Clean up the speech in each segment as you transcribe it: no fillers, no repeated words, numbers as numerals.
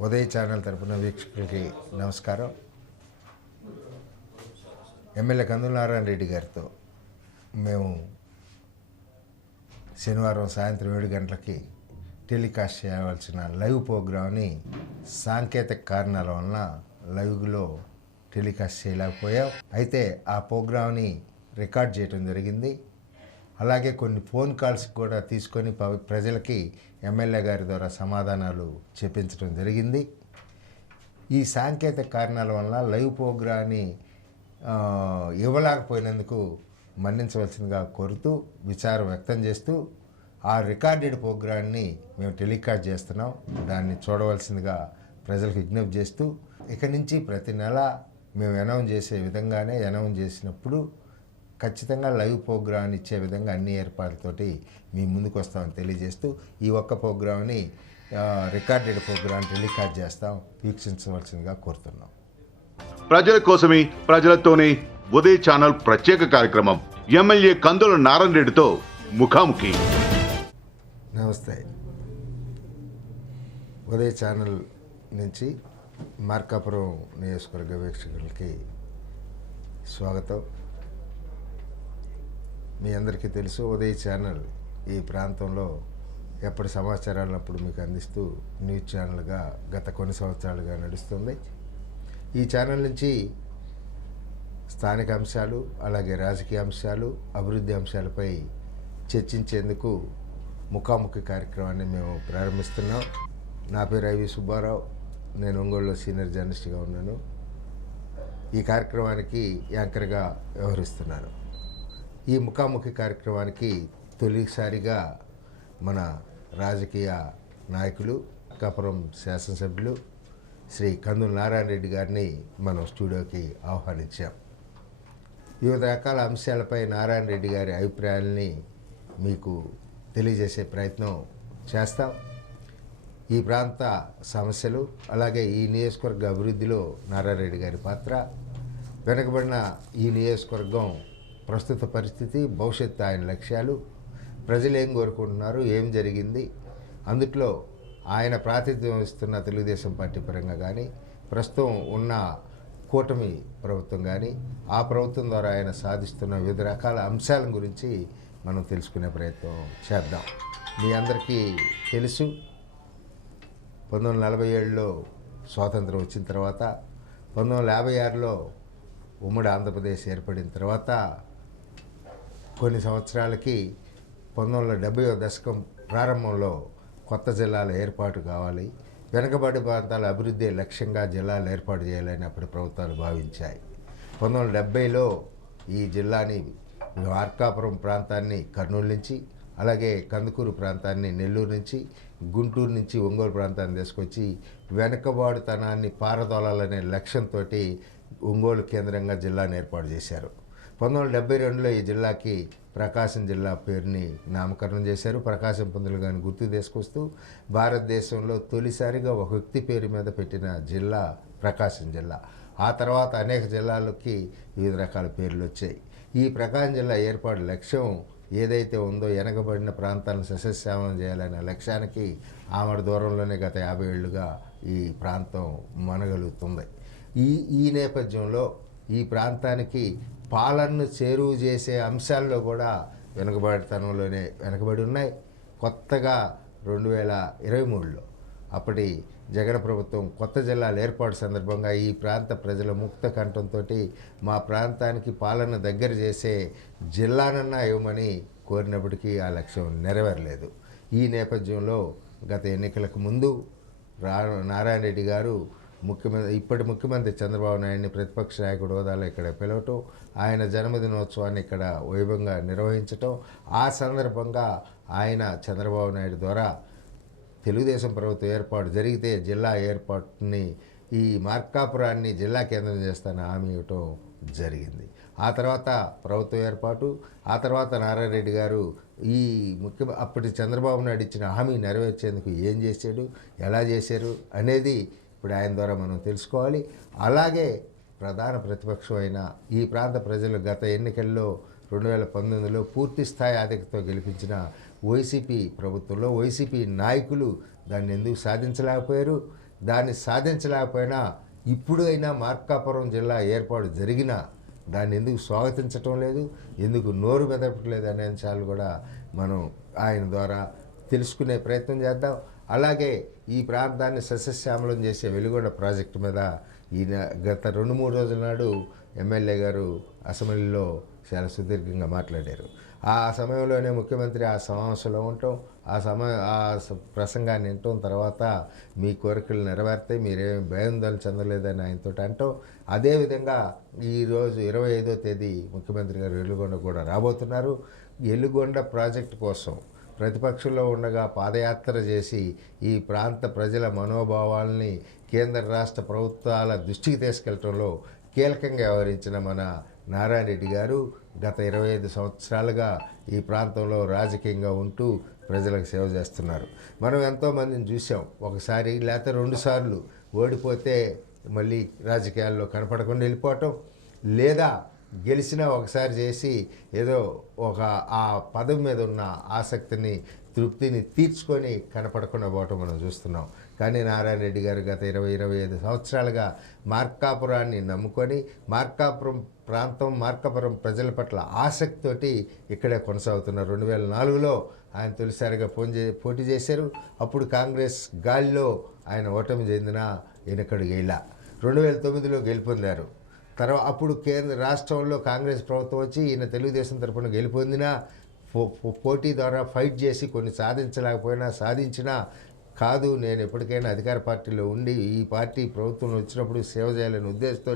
Uday channel తరపున వీక్షకులకి నమస్కారం. MLA కందుల నారాయణ రెడ్డి గారితో మేము శనివారం సాయంత్రం 7 గంటలకి టెలికాస్ట్ చేయవలసిన లైవ్ ప్రోగ్రామ్ని సాంకేతిక కారణాల వలన లైవ్లో టెలికాస్ట్ చేయలేకపోయాం. అయితే ఆ ప్రోగ్రామ్ని రికార్డ్ చేయడం జరిగింది. అలాగే కొన్ని ఫోన్ కాల్స్ కూడా తీసుకొని ప్రజలకి ఎమ్మెల్యే గారి ద్వారా సమాధానాలు చెప్పించడం జరిగింది. ఈ సాంకేతిక కారణాల వల్ల లైవ్ ప్రోగ్రాన్ని ఇవ్వలేకపోయినందుకు మన్నించవలసిందిగా కోరుతూ విచారం వ్యక్తం చేస్తూ ఆ రికార్డెడ్ ప్రోగ్రాన్ని మేము టెలికాస్ట్ చేస్తున్నాం. దాన్ని చూడవలసిందిగా ప్రజలకు విజ్ఞప్తి చేస్తూ ఇక నుంచి ప్రతి నెల మేము అనౌన్స్ చేసే విధంగానే అనౌన్స్ చేసినప్పుడు ఖచ్చితంగా లైవ్ ప్రోగ్రామ్ ఇచ్చే విధంగా అన్ని ఏర్పాట్లతోటి మీ ముందుకు వస్తామని తెలియజేస్తూ ఈ ఒక్క ప్రోగ్రామ్ని రికార్డెడ్ ప్రోగ్రామ్ టెలికాస్ట్ చేస్తాం, వీక్షించవలసిందిగా కోరుతున్నాం. ప్రజల కోసమే ప్రజలతోనే ఉదయ్ ఛానల్ ప్రత్యేక కార్యక్రమం. ఎమ్మెల్యే కందుల నారాయణ రెడ్డితో ముఖాముఖి. నమస్తే. ఉదయ్ ఛానల్ నుంచి మార్కాపురం నియోజకవర్గ వీక్షకులకి స్వాగతం. మీ అందరికీ తెలుసు, ఉదయ్ ఛానల్ ఈ ప్రాంతంలో ఎప్పటి సమాచారాలను అప్పుడు మీకు అందిస్తూ న్యూస్ ఛానల్గా గత కొన్ని సంవత్సరాలుగా నడుస్తుంది. ఈ ఛానల్ నుంచి స్థానిక అంశాలు, అలాగే రాజకీయ అంశాలు, అభివృద్ధి అంశాలపై చర్చించేందుకు ముఖాముఖి కార్యక్రమాన్ని మేము ప్రారంభిస్తున్నాం. నా పేరు ఐవి సుబ్బారావు. నేను ఒంగోలులో సీనియర్ జర్నలిస్ట్గా ఉన్నాను. ఈ కార్యక్రమానికి యాంకర్గా వ్యవహరిస్తున్నాను. ఈ ముఖాముఖి కార్యక్రమానికి తొలిసారిగా మన రాజకీయ నాయకులు, కాపురం శాసనసభ్యులు శ్రీ కందుల నారాయణ రెడ్డి గారిని మనం స్టూడియోకి ఆహ్వానించాం. వివిధ రకాల అంశాలపై నారాయణ రెడ్డి గారి అభిప్రాయాలని మీకు తెలియజేసే ప్రయత్నం చేస్తాం. ఈ ప్రాంత సమస్యలు, అలాగే ఈ నియోజకవర్గ అభివృద్ధిలో నారాయణ రెడ్డి గారి పాత్ర, వెనుకబడిన ఈ నియోజకవర్గం ప్రస్తుత పరిస్థితి, భవిష్యత్తు ఆయన లక్ష్యాలు, ప్రజలు ఏం కోరుకుంటున్నారు, ఏం జరిగింది, అందుట్లో ఆయన ప్రాతినిధ్యం వహిస్తున్న తెలుగుదేశం పార్టీ పరంగా కానీ, ప్రస్తుతం ఉన్న కూటమి ప్రభుత్వం కానీ, ఆ ప్రభుత్వం ద్వారా ఆయన సాధిస్తున్న వివిధ రకాల అంశాల గురించి మనం తెలుసుకునే ప్రయత్నం చేద్దాం. మీ అందరికీ తెలుసు, 1947లో స్వాతంత్రం వచ్చిన తర్వాత, 1956లో ఉమ్మడి ఆంధ్రప్రదేశ్ ఏర్పడిన తర్వాత కొన్ని సంవత్సరాలకి 1970వ దశకం ప్రారంభంలో కొత్త జిల్లాల ఏర్పాటు కావాలి, వెనుకబడి ప్రాంతాల అభివృద్ధి లక్ష్యంగా జిల్లాలు ఏర్పాటు చేయాలని అప్పటి ప్రభుత్వాలు భావించాయి. 1970లో ఈ జిల్లాని మార్కాపురం ప్రాంతాన్ని కర్నూలు నుంచి, అలాగే కందుకూరు ప్రాంతాన్ని నెల్లూరు నుంచి, గుంటూరు నుంచి ఒంగోలు ప్రాంతాన్ని తీసుకొచ్చి వెనుకబాటుతనాన్ని పారదోలాలనే లక్ష్యంతో ఒంగోలు కేంద్రంగా జిల్లాను ఏర్పాటు చేశారు. 1972లో ఈ జిల్లాకి ప్రకాశం జిల్లా పేరుని నామకరణం చేశారు. ప్రకాశం పంతులు గారిని గుర్తు తీసుకొస్తూ భారతదేశంలో తొలిసారిగా ఒక వ్యక్తి పేరు మీద పెట్టిన జిల్లా ప్రకాశం జిల్లా. ఆ తర్వాత అనేక జిల్లాలకి వివిధ రకాల పేర్లు వచ్చాయి. ఈ ప్రకాశం జిల్లా ఏర్పాటు లక్ష్యం ఏదైతే ఉందో, వెనకబడిన ప్రాంతాలను సస్యశ్యామలం చేయాలనే లక్ష్యానికి ఆమడ దూరంలోనే గత 50 ఏళ్లుగా ఈ ప్రాంతం మనగలుగుతుంది. ఈ నేపథ్యంలో ఈ ప్రాంతానికి పాలనను చేరువు చేసే అంశాల్లో కూడా వెనుకబడి ఉన్నాయి. కొత్తగా 2023లో అప్పటి జగన్ ప్రభుత్వం కొత్త జిల్లాల ఏర్పాటు సందర్భంగా ఈ ప్రాంత ప్రజల ముక్త కంఠంతో మా ప్రాంతానికి పాలన దగ్గర చేసే జిల్లానన్నా ఇవ్వమని కోరినప్పటికీ ఆ లక్ష్యం నెరవేరలేదు. ఈ నేపథ్యంలో గత ఎన్నికలకు ముందు నారాయణ రెడ్డి గారు ఇప్పటి ముఖ్యమంత్రి చంద్రబాబు నాయుడిని ప్రతిపక్ష నాయకుడు హోదాలో ఇక్కడ పిలవటం, ఆయన జన్మదినోత్సవాన్ని ఇక్కడ వైభవంగా నిర్వహించటం, ఆ సందర్భంగా ఆయన చంద్రబాబు నాయుడు ద్వారా తెలుగుదేశం ప్రభుత్వం ఏర్పాటు జరిగితే జిల్లా ఏర్పాటుని, ఈ మార్కాపురాన్ని జిల్లా కేంద్రం చేస్తానని హామీ ఇవ్వటం జరిగింది. ఆ తర్వాత ప్రభుత్వం ఏర్పాటు, ఆ తర్వాత నారాయణ రెడ్డి గారు అప్పటి చంద్రబాబు నాయుడు ఇచ్చిన హామీ నెరవేర్చేందుకు ఏం చేశాడు, ఎలా చేశారు అనేది ఇప్పుడు ఆయన ద్వారా మనం తెలుసుకోవాలి. అలాగే ప్రధాన ప్రతిపక్షం అయిన ఈ ప్రాంత ప్రజలు గత ఎన్నికల్లో 2019లో పూర్తి స్థాయి ఆధిక్యతతో గెలిపించిన వైసీపీ ప్రభుత్వంలో వైసీపీ నాయకులు దాన్ని ఎందుకు సాధించలేకపోయారు, దాన్ని సాధించలేకపోయినా ఇప్పుడు అయినా మార్కాపురం జిల్లా ఏర్పాటు జరిగినా దాన్ని ఎందుకు స్వాగతించటం లేదు, ఎందుకు నోరు మెదపట్లేదు అనే అంశాలు కూడా మనం ఆయన ద్వారా తెలుసుకునే ప్రయత్నం చేద్దాం. అలాగే ఈ ప్రాంతాన్ని సస్యశ్యామలం చేసే వెలుగొండ ప్రాజెక్టు మీద ఈయన గత 2-3 రోజుల నాడు ఎమ్మెల్యే గారు అసెంబ్లీలో చాలా సుదీర్ఘంగా మాట్లాడారు. ఆ సమయంలోనే ముఖ్యమంత్రి ఆ సమావేశంలో ఉండటం, ప్రసంగాన్ని వినటం, తర్వాత మీ కోరికలు నెరవేర్తాయి, మీరేమి భయాందోళన చెందలేదని ఆయనతో అంటాం. అదేవిధంగా ఈరోజు 25వ తేదీ ముఖ్యమంత్రి గారు వెలుగొండ కూడా రాబోతున్నారు. వెలుగొండ ప్రాజెక్టు కోసం ప్రతిపక్షంలో ఉండగా పాదయాత్ర చేసి ఈ ప్రాంత ప్రజల మనోభావాల్ని కేంద్ర రాష్ట్ర ప్రభుత్వాల దృష్టికి తీసుకెళ్లడంలో కీలకంగా వ్యవహరించిన మన నారాయణ రెడ్డి గారు గత 25 సంవత్సరాలుగా ఈ ప్రాంతంలో రాజకీయంగా ఉంటూ ప్రజలకు సేవ చేస్తున్నారు. మనం ఎంతోమందిని చూసాం, ఒకసారి లేకపోతే 2 సార్లు ఓడిపోతే మళ్ళీ రాజకీయాల్లో కనపడకుండా వెళ్ళిపోవటం, లేదా గెలిచినా ఒకసారి చేసి ఏదో ఆ పదవి మీద ఉన్న ఆసక్తిని తృప్తిని తీర్చుకొని కనపడకుండా పోవటం మనం చూస్తున్నాం. కానీ నారాయణ రెడ్డి గారు గత 20-25 సంవత్సరాలుగా మార్కాపురాన్ని నమ్ముకొని మార్కాపురం ప్రజల పట్ల ఆసక్తితోటి ఇక్కడే కొనసాగుతున్నారు. 2004లో ఆయన తొలిసారిగా పోటీ చేశారు. అప్పుడు కాంగ్రెస్ గాలిలో ఆయన ఓటమి చెందిన వెనకడుగు ఇలా 2009లో గెలుపొందారు. తర్వాత అప్పుడు కేంద్ర రాష్ట్రంలో కాంగ్రెస్ ప్రభుత్వం వచ్చి ఈయన తెలుగుదేశం తరఫున గెలుపొందినా పోటీ ద్వారా ఫైట్ చేసి కొన్ని సాధించలేకపోయినా సాధించినా కాదు, నేను ఎప్పటికైనా అధికార పార్టీలో ఉండి ఈ పార్టీ ప్రభుత్వం వచ్చినప్పుడు సేవ చేయాలనే ఉద్దేశంతో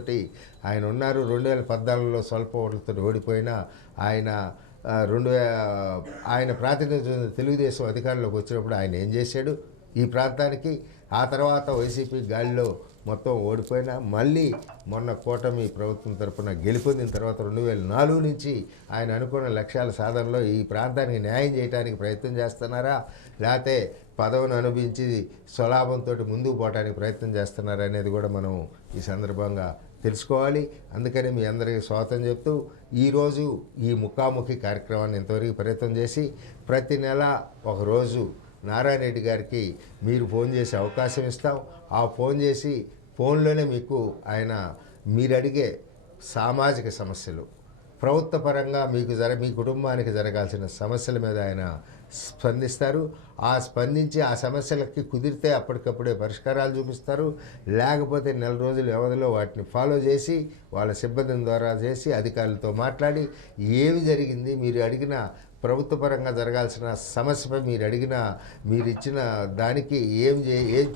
ఆయన ఉన్నారు. 2014లో స్వల్ప ఓట్లతో ఓడిపోయినా ఆయన ప్రాతినిధ్యం తెలుగుదేశం అధికారంలోకి వచ్చినప్పుడు ఆయన ఏం చేశాడు ఈ ప్రాంతానికి. ఆ తర్వాత వైసీపీ గాలిలో మొత్తం ఓడిపోయినా మళ్ళీ మొన్న కూటమి ప్రభుత్వం తరఫున గెలుపొందిన తర్వాత 2004 నుంచి ఆయన అనుకున్న లక్ష్యాల సాధనలో ఈ ప్రాంతానికి న్యాయం చేయడానికి ప్రయత్నం చేస్తున్నారా, లేకపోతే పదవిని అనుభవించి స్వలాభంతో ముందుకు పోవడానికి ప్రయత్నం చేస్తున్నారా అనేది కూడా మనం ఈ సందర్భంగా తెలుసుకోవాలి. అందుకని మీ అందరికీ స్వాగతం చెప్తూ ఈరోజు ఈ ముఖాముఖి కార్యక్రమాన్ని ఇంతవరకు ప్రయత్నం చేసి ప్రతి నెల ఒకరోజు నారాయణ రెడ్డి గారికి మీరు ఫోన్ చేసే అవకాశం ఇస్తాం. ఆ ఫోన్ చేసి ఫోన్లోనే మీకు ఆయన మీరు అడిగే సామాజిక సమస్యలు, ప్రభుత్వ పరంగా మీ కుటుంబానికి జరగాల్సిన సమస్యల మీద ఆయన స్పందిస్తారు. స్పందించి ఆ సమస్యలకి కుదిరితే అప్పటికప్పుడే పరిష్కారాలు చూపిస్తారు, లేకపోతే నెల రోజుల వ్యవధిలో వాటిని ఫాలో చేసి వాళ్ళ సిబ్బంది ద్వారా చేసి అధికారులతో మాట్లాడి ఏమి జరిగింది, మీరు అడిగిన ప్రభుత్వ పరంగా జరగాల్సిన సమస్యపై మీరు ఇచ్చిన దానికి ఏం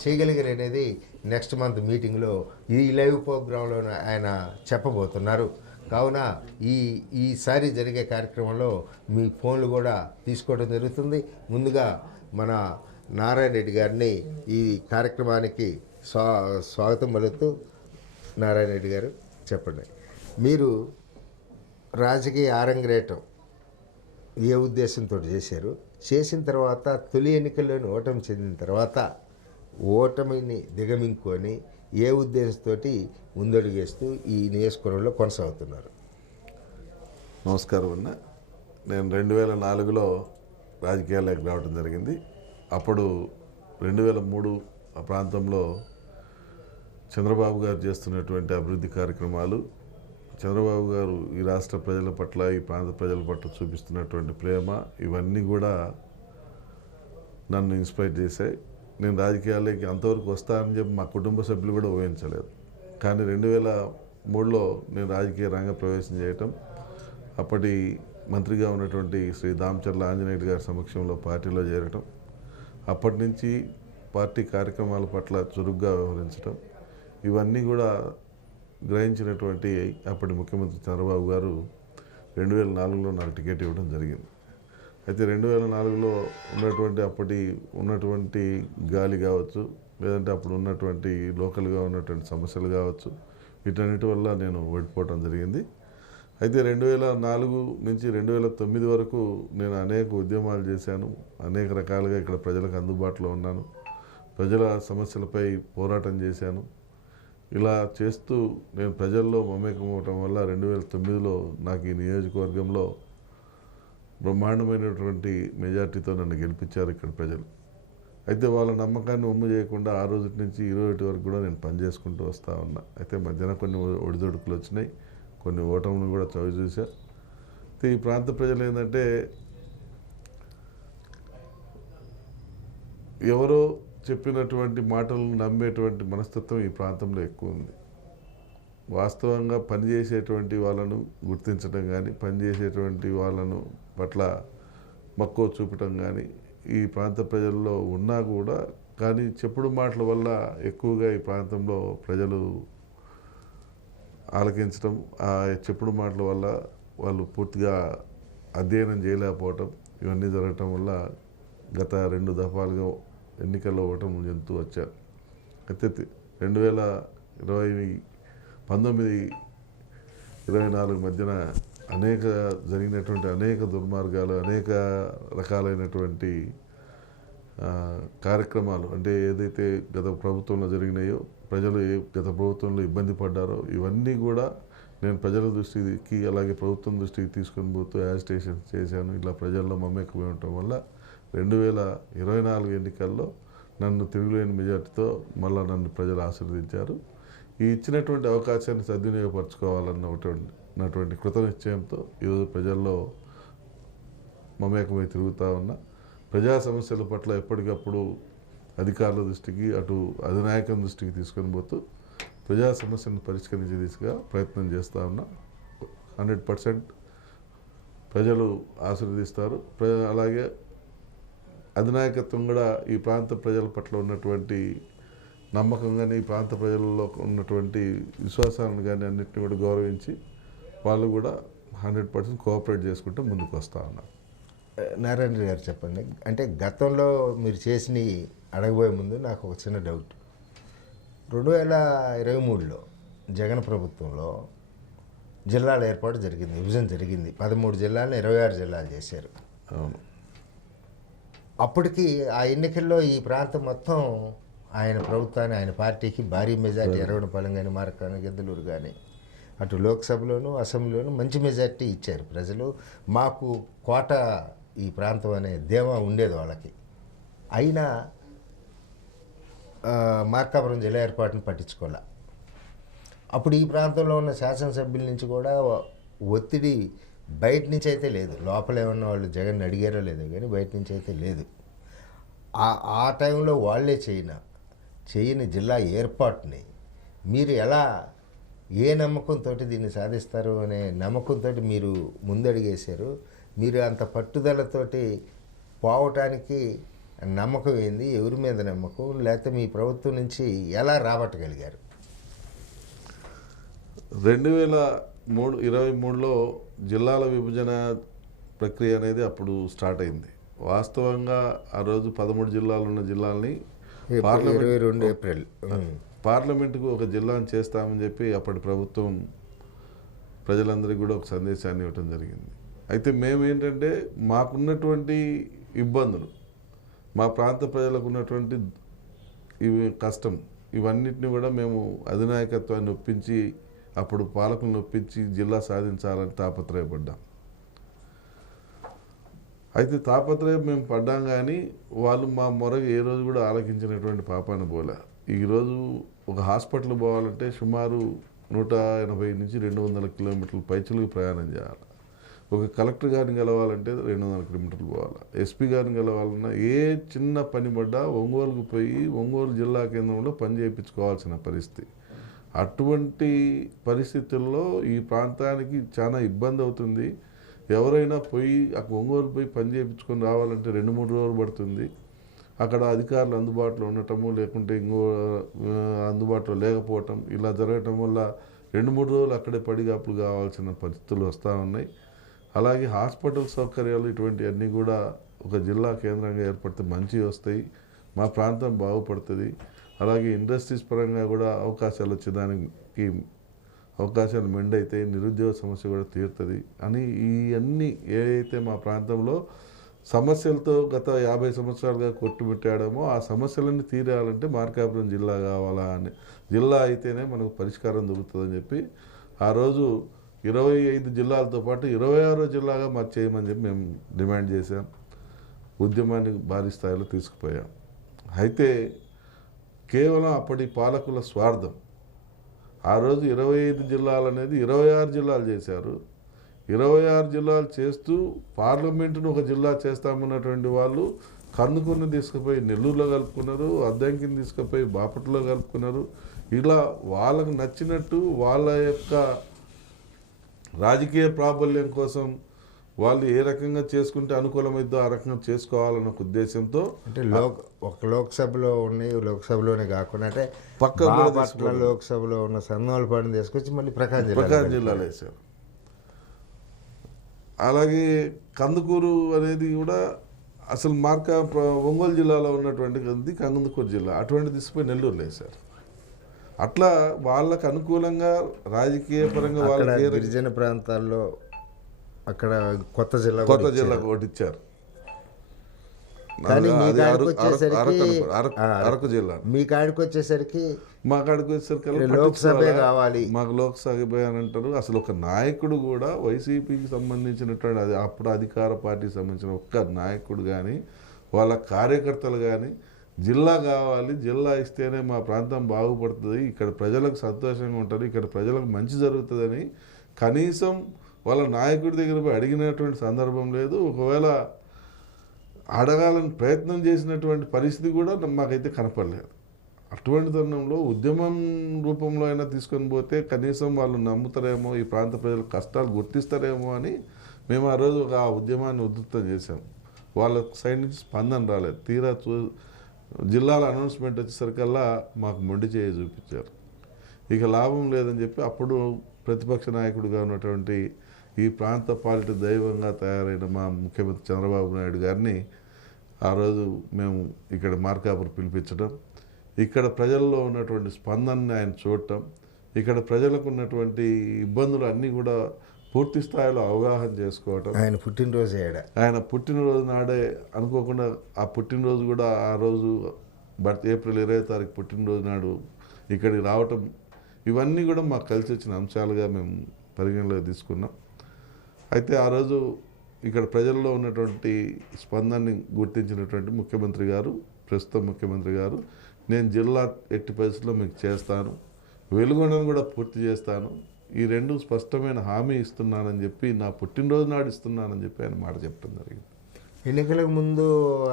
చేయగలిగారు అనేది నెక్స్ట్ మంత్ మీటింగ్లో ఈ లైవ్ ప్రోగ్రాంలో ఆయన చెప్పబోతున్నారు. కావున ఈసారి జరిగే కార్యక్రమంలో మీ ఫోన్లు కూడా తీసుకోవడం జరుగుతుంది. ముందుగా మన నారాయణ రెడ్డి గారిని ఈ కార్యక్రమానికి స్వాగతం పలుకుతూ, నారాయణ రెడ్డి గారు చెప్పండి, మీరు రాజకీయ ఆరంగేటం ఏ ఉద్దేశంతో చేసిన తర్వాత తొలి ఎన్నికల్లోని ఓటమి చెందిన తర్వాత ఓటమిని దిగమింగుకొని ఏ ఉద్దేశంతో ముందడుగేస్తూ ఈ నియోజకవర్గంలో కొనసాగుతున్నారు? నమస్కారం అన్న. నేను 2004లో రాజకీయాల్లోకి రావడం జరిగింది. అప్పుడు 2003 ఆ ప్రాంతంలో చంద్రబాబు గారు చేస్తున్నటువంటి అభివృద్ధి కార్యక్రమాలు, చంద్రబాబు గారు ఈ రాష్ట్ర ప్రజల పట్ల ఈ ప్రాంత ప్రజల పట్ల చూపిస్తున్నటువంటి ప్రేమ, ఇవన్నీ కూడా నన్ను ఇన్స్పైర్ చేశాయి. నేను రాజకీయాల్లోకి అంతవరకు వస్తానని చెప్పి మా కుటుంబ సభ్యులు కూడా ఊహించలేదు. కానీ 2003లో నేను రాజకీయ రంగ ప్రవేశం చేయటం, అప్పటి మంత్రిగా ఉన్నటువంటి శ్రీ దామచర్ల ఆంజనేయుడు గారి సమక్షంలో పార్టీలో చేరటం, అప్పటి నుంచి పార్టీ కార్యక్రమాల పట్ల చురుగ్గా వ్యవహరించటం, ఇవన్నీ కూడా గ్రహించినటువంటి అప్పటి ముఖ్యమంత్రి చంద్రబాబు గారు 2004లో నాకు టికెట్ ఇవ్వడం జరిగింది. అయితే 2004లో ఉన్నటువంటి గాలి కావచ్చు, లేదంటే అప్పుడు ఉన్నటువంటి లోకల్గా ఉన్నటువంటి సమస్యలు కావచ్చు, వీటన్నిటి వల్ల నేను ఓడిపోవడం జరిగింది. అయితే 2004 నుంచి 2009 వరకు నేను అనేక ఉద్యమాలు చేశాను, అనేక రకాలుగా ఇక్కడ ప్రజలకు అందుబాటులో ఉన్నాను, ప్రజల సమస్యలపై పోరాటం చేశాను. ఇలా చేస్తూ నేను ప్రజల్లో మమేకం అవ్వటం వల్ల 2009లో నాకు ఈ అయితే వాళ్ళ నమ్మకాన్ని ఒమ్ము చేయకుండా ఆ రోజు నుంచి ఈ రోజు వరకు కూడా నేను పనిచేసుకుంటూ వస్తూ ఉన్నా. అయితే మధ్యాహ్నం కొన్ని ఒడిదొడుకులు వచ్చినాయి, కొన్ని ఓటములు కూడా చవి చూసా. అయితే ఈ ప్రాంత ప్రజలు ఏంటంటే ఎవరో చెప్పినటువంటి మాటలను నమ్మేటువంటి మనస్తత్వం ఈ ప్రాంతంలో ఎక్కువ ఉంది. వాస్తవంగా పనిచేసేటువంటి వాళ్ళను గుర్తించడం కానీ, పనిచేసేటువంటి వాళ్ళను పట్ల మక్కువ చూపటం కానీ ఈ ప్రాంత ప్రజల్లో ఉన్నా కూడా, కానీ చెప్పుడు మాటల వల్ల ఎక్కువగా ఈ ప్రాంతంలో ప్రజలు ఆలకించడం, ఆ చెప్పుడు మాటల వల్ల వాళ్ళు పూర్తిగా అధ్యయనం చేయలేకపోవటం, ఇవన్నీ జరగటం వల్ల గత 2 దఫాలుగా ఎన్నికల్లో ఓటమి చెందుతూ వచ్చారు. అయితే 2019-24 మధ్యన జరిగినటువంటి అనేక దుర్మార్గాలు, అనేక రకాలైనటువంటి కార్యక్రమాలు, అంటే ఏదైతే గత ప్రభుత్వంలో జరిగినాయో, ప్రజలు గత ప్రభుత్వంలో ఇబ్బంది పడ్డారో ఇవన్నీ కూడా నేను ప్రజల దృష్టికి అలాగే ప్రభుత్వం దృష్టికి తీసుకొని పోతూ యాజిటేషన్ చేశాను. ఇలా ప్రజల్లో మమేకమై ఉండటం వల్ల 2024 ఎన్నికల్లో నన్ను తిరుగులేని మెజార్టీతో మళ్ళీ నన్ను ప్రజలు ఆశీర్వదించారు. ఈ ఇచ్చినటువంటి అవకాశాన్ని సద్వినియోగపరచుకోవాలన్నటువంటి కృతనిశ్చయంతో ఈరోజు ప్రజల్లో మమేకమై తిరుగుతూ ఉన్నా. ప్రజా సమస్యల పట్ల ఎప్పటికప్పుడు అధికారుల దృష్టికి, అటు అధినాయకం దృష్టికి తీసుకొని పోతూ ప్రజా సమస్యలను పరిష్కరించే దిశగా ప్రయత్నం చేస్తూ ఉన్నా. 100% ప్రజలు ఆశీర్వదిస్తారు. అలాగే అధినాయకత్వం కూడా ఈ ప్రాంత ప్రజల పట్ల ఉన్నటువంటి నమ్మకం కానీ, ఈ ప్రాంత ప్రజల్లో ఉన్నటువంటి విశ్వాసాలను కానీ అన్నింటినీ కూడా గౌరవించి వాళ్ళు కూడా 100% కోఆపరేట్ చేసుకుంటూ ముందుకు వస్తూ ఉన్నారు. నారాయణ గారు చెప్పండి, అంటే గతంలో మీరు చేసినవి అడగబోయే ముందు నాకు ఒక చిన్న డౌట్. 2023లో జగన్ ప్రభుత్వంలో జిల్లాల ఏర్పాటు జరిగింది, విభజన జరిగింది. 13 జిల్లాలను 26 జిల్లాలు చేశారు. అవును. అప్పటికి ఆ ఎన్నికల్లో ఈ ప్రాంతం మొత్తం ఆయన ప్రభుత్వాన్ని, ఆయన పార్టీకి భారీ మెజార్టీ, ఎర్రగొండపాలెం కానీ, మార్కాని, గిద్దలూరు కానీ, అటు లోక్సభలోను అసెంబ్లీలోను మంచి మెజార్టీ ఇచ్చారు ప్రజలు. మాకు కోట ఈ ప్రాంతం అనే ధీమా ఉండేది వాళ్ళకి. అయినా మార్కాపురం జిల్లా ఏర్పాటును పట్టించుకోలే. అప్పుడు ఈ ప్రాంతంలో ఉన్న శాసనసభ్యుల నుంచి కూడా ఒత్తిడి బయట నుంచి అయితే లేదు. లోపల ఏమన్నా వాళ్ళు జగన్ అడిగారో లేదో కానీ బయట నుంచి అయితే లేదు. ఆ టైంలో వాళ్ళే చేయని జిల్లా ఏర్పాటుని మీరు ఎలా, ఏ నమ్మకంతో దీన్ని సాధిస్తారు అనే నమ్మకంతో మీరు ముందడిగేశారు? మీరు అంత పట్టుదలతోటి పోవటానికి నమ్మకం ఏంది? ఎవరి మీద నమ్మకం? లేకపోతే మీ ప్రభుత్వం నుంచి ఎలా రాబట్టగలిగారు? 2023లో జిల్లాల విభజన ప్రక్రియ అనేది అప్పుడు స్టార్ట్ అయింది. వాస్తవంగా ఆ రోజు 13 జిల్లాలు ఉన్న జిల్లాల్ని 22 ఏప్రిల్ పార్లమెంటుకు ఒక జిల్లాను చేస్తామని చెప్పి అప్పటి ప్రభుత్వం ప్రజలందరికీ కూడా ఒక సందేశాన్ని ఇవ్వటం జరిగింది. అయితే మేము ఏంటంటే మాకున్నటువంటి ఇబ్బందులు, మా ప్రాంత ప్రజలకు ఉన్నటువంటి కష్టం, ఇవన్నిటిని కూడా మేము అధినాయకత్వాన్ని ఒప్పించి, అప్పుడు పాలకులను ఒప్పించి జిల్లా సాధించాలని తాపత్రయపడ్డాం. అయితే తాపత్రయం మేము పడ్డాం, కానీ వాళ్ళు మా మొర ఏ రోజు కూడా ఆలకించినటువంటి పాపాన్ని పోలే. ఈరోజు ఒక హాస్పిటల్ పోవాలంటే సుమారు 180 నుంచి 200 కిలోమీటర్ల పైచులకు ప్రయాణం చేయాలి. ఒక కలెక్టర్ గారిని కలవాలంటే 200 కిలోమీటర్లు పోవాలి. ఎస్పీ గారిని కలవాలన్నా ఏ చిన్న పని పడ్డా ఒంగోలుకు పోయి ఒంగోలు జిల్లా కేంద్రంలో పని చేయించుకోవాల్సిన పరిస్థితి. అటువంటి పరిస్థితుల్లో ఈ ప్రాంతానికి చాలా ఇబ్బంది అవుతుంది. ఎవరైనా పోయి ఒంగోలు పోయి పని చేయించుకొని రావాలంటే 2-3 రోజులు పడుతుంది. అక్కడ అధికారులు అందుబాటులో ఉండటము, లేకుంటే అందుబాటులో లేకపోవటం, ఇలా జరగటం వల్ల 2-3 రోజులు అక్కడే పడిగాపులు కావాల్సిన పరిస్థితులు వస్తూ ఉన్నాయి. అలాగే హాస్పిటల్ సౌకర్యాలు ఇటువంటివన్నీ కూడా ఒక జిల్లా కేంద్రంగా ఏర్పడితే మంచివి వస్తాయి, మా ప్రాంతం బాగుపడుతుంది. అలాగే ఇండస్ట్రీస్ పరంగా కూడా అవకాశాలు వచ్చేదానికి అవకాశాలు మెండైతే నిరుద్యోగ సమస్య కూడా తీరుతుంది అని ఇవన్నీ ఏదైతే మా ప్రాంతంలో సమస్యలతో గత 50 సంవత్సరాలుగా కొట్టుమిట్టాడమో ఆ సమస్యలన్నీ తీరాలంటే మార్కాపురం జిల్లా కావాలా అని, జిల్లా అయితేనే మనకు పరిష్కారం దొరుకుతుందని చెప్పి ఆ రోజు 25 జిల్లాలతో పాటు 26వ జిల్లాగా మార్చేయమని చెప్పి మేము డిమాండ్ చేశాం. ఉద్యమాన్ని భారీ స్థాయిలో తీసుకుపోయాం. అయితే కేవలం అప్పటి పాలకుల స్వార్థం. ఆ రోజు 25 జిల్లాలు అనేది 26 జిల్లాలు చేశారు. 26 జిల్లాలు చేస్తూ పార్లమెంటును ఒక జిల్లా చేస్తామన్నటువంటి వాళ్ళు కందుకూరుని తీసుకుపోయి నెల్లూరులో కలుపుకున్నారు, అద్దంకిని తీసుకుపోయి బాపట్లలో కలుపుకున్నారు. ఇలా వాళ్ళకు నచ్చినట్టు వాళ్ళ యొక్క రాజకీయ ప్రాబల్యం కోసం వాళ్ళు ఏ రకంగా చేసుకుంటే అనుకూలమైద్దో ఆ రకంగా చేసుకోవాలన్న ఉద్దేశంతో అంటే ఒక లోక్సభలో ఉన్నాయి, లోక్సభలోనే కాకుండా అంటే పక్క బాపట్ల లోక్సభలో ఉన్న సన్నోలపాడుని తీసుకొచ్చి మళ్ళీ ప్రకాశం జిల్లాలో వేశారు. అలాగే కందుకూరు అనేది కూడా అసలు ఒంగోలు జిల్లాలో ఉన్నటువంటి కందుకూరు జిల్లా, అటువంటి తీసుకుపోయి నెల్లూరులో వేశారు. అట్లా వాళ్ళకు అనుకూలంగా రాజకీయ పరంగా వాళ్ళకి గిరిజన ప్రాంతాల్లో అక్కడ కొత్త జిల్లా ఒకటి ఇచ్చారు. కానీ అరకు జిల్లా మీ కాడికి వచ్చేసరికి మా కాడికి వచ్చేసరికి లోక్సభ కావాలి, మాకు లోక్సభ అని అంటారు. అసలు ఒక నాయకుడు కూడా వైసీపీకి సంబంధించినటువంటి అది అప్పుడు అధికార పార్టీకి సంబంధించిన ఒక్క నాయకుడు కానీ వాళ్ళ కార్యకర్తలు కానీ జిల్లా కావాలి, జిల్లా ఇస్తేనే మా ప్రాంతం బాగుపడుతుంది, ఇక్కడ ప్రజలకు సంతోషంగా ఉంటుంది, ఇక్కడ ప్రజలకు మంచి జరుగుతుందని కనీసం వాళ్ళ నాయకుడి దగ్గర పోయి అడిగినటువంటి సందర్భం లేదు. ఒకవేళ అడగాలని ప్రయత్నం చేసినటువంటి పరిస్థితి కూడా మాకైతే కనపడలేదు. అటువంటి తరుణంలో ఉద్యమం రూపంలో అయినా తీసుకొని పోతే కనీసం వాళ్ళు నమ్ముతారేమో, ఈ ప్రాంత ప్రజల కష్టాలు గుర్తిస్తారేమో అని మేము ఆ రోజు ఆ ఉద్యమాన్ని ఉధృతం చేశాం. వాళ్ళ సైడ్ నుంచి స్పందన రాలేదు. తీరా జిల్లాల అనౌన్స్మెంట్ వచ్చేసరికల్లా మాకు మొండి చేయి చూపించారు. ఇక లాభం లేదని చెప్పి అప్పుడు ప్రతిపక్ష నాయకుడిగా ఉన్నటువంటి ఈ ప్రాంత పాలిట దైవంగా తయారైన మా ముఖ్యమంత్రి చంద్రబాబు నాయుడు గారిని ఆ రోజు మేము ఇక్కడ మార్కాపురం పిలిపించడం, ఇక్కడ ప్రజల్లో ఉన్నటువంటి స్పందనని ఆయన చూడటం, ఇక్కడ ప్రజలకు ఉన్నటువంటి ఇబ్బందులు అన్నీ కూడా పూర్తి స్థాయిలో అవగాహన చేసుకోవటం. ఆయన పుట్టినరోజు నాడే అనుకోకుండా ఆ పుట్టినరోజు కూడా ఆ రోజు ఏప్రిల్ 20వ తారీఖు పుట్టినరోజు నాడు ఇక్కడికి రావటం, ఇవన్నీ కూడా మాకు కలిసి వచ్చిన అంశాలుగా మేము పరిగణలోకి తీసుకున్నాం. అయితే ఆ రోజు ఇక్కడ ప్రజల్లో ఉన్నటువంటి స్పందనని గుర్తించినటువంటి ముఖ్యమంత్రి గారు, ప్రస్తుతం ముఖ్యమంత్రి గారు, నేను జిల్లా ఎట్టి పరిస్థితుల్లో మీకు చేస్తాను, వెలుగొండను కూడా పూర్తి చేస్తాను, ఈ రెండు స్పష్టమైన హామీ ఇస్తున్నానని చెప్పి, నా పుట్టినరోజు నాడు ఇస్తున్నానని చెప్పి ఆయన మాట చెప్పడం జరిగింది. ఎన్నికలకు ముందు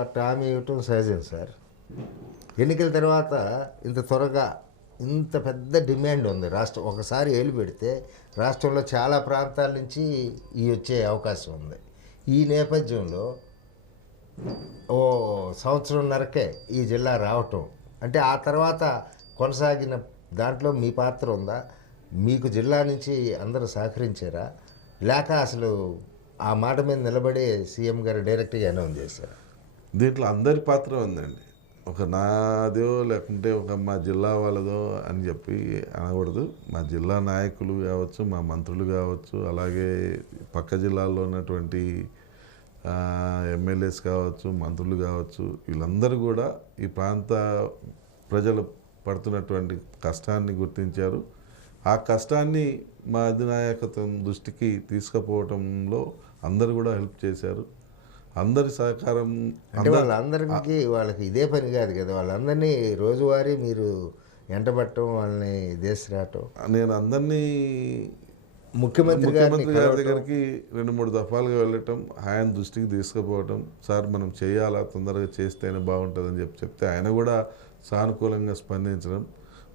అట్లా హామీ ఇవ్వటం సహజం సార్. ఎన్నికల తర్వాత ఇంత త్వరగా ఇంత పెద్ద డిమాండ్ ఉంది రాష్ట్రం. ఒకసారి ఏలు పెడితే రాష్ట్రంలో చాలా ప్రాంతాల నుంచి వచ్చే అవకాశం ఉంది. ఈ నేపథ్యంలో ఓ సంవత్సరంన్నరకే ఈ జిల్లా రావటం అంటే ఆ తర్వాత కొనసాగిన దాంట్లో మీ పాత్ర ఉందా? మీకు జిల్లా నుంచి అందరూ సహకరించారా, లేక అసలు ఆ మాట మీద నిలబడి సీఎం గారు డైరెక్ట్గా అనౌన్స్ చేశారు? దీంట్లో అందరి పాత్ర ఉందండి. ఒక నాదో లేకుంటే ఒక మా జిల్లా వాళ్ళదో అని చెప్పి అనకూడదు. మా జిల్లా నాయకులు కావచ్చు, మా మంత్రులు కావచ్చు, అలాగే పక్క జిల్లాల్లో ఉన్నటువంటి ఎమ్మెల్యేస్ కావచ్చు, మంత్రులు కావచ్చు, వీళ్ళందరూ కూడా ఈ ప్రాంత ప్రజలు పడుతున్నటువంటి కష్టాన్ని గుర్తించారు. ఆ కష్టాన్ని మా అధినాయకత్వం దృష్టికి తీసుకుపోవటంలో అందరూ కూడా హెల్ప్ చేశారు. అందరి సహకారం అంటే వాళ్ళకి ఇదే పని కాదు కదా, వాళ్ళందరినీ రోజువారీ మీరు ఎంటబట్టడం, వాళ్ళని రావటం. నేను అందరినీ ముఖ్యమంత్రి గారి దగ్గరికి 2-3 దఫాలుగా వెళ్ళటం, ఆయన దృష్టికి తీసుకుపోవటం, సార్ మనం చేయాలా, తొందరగా చేస్తేనే బాగుంటుందని చెప్తే ఆయన కూడా సానుకూలంగా స్పందించడం.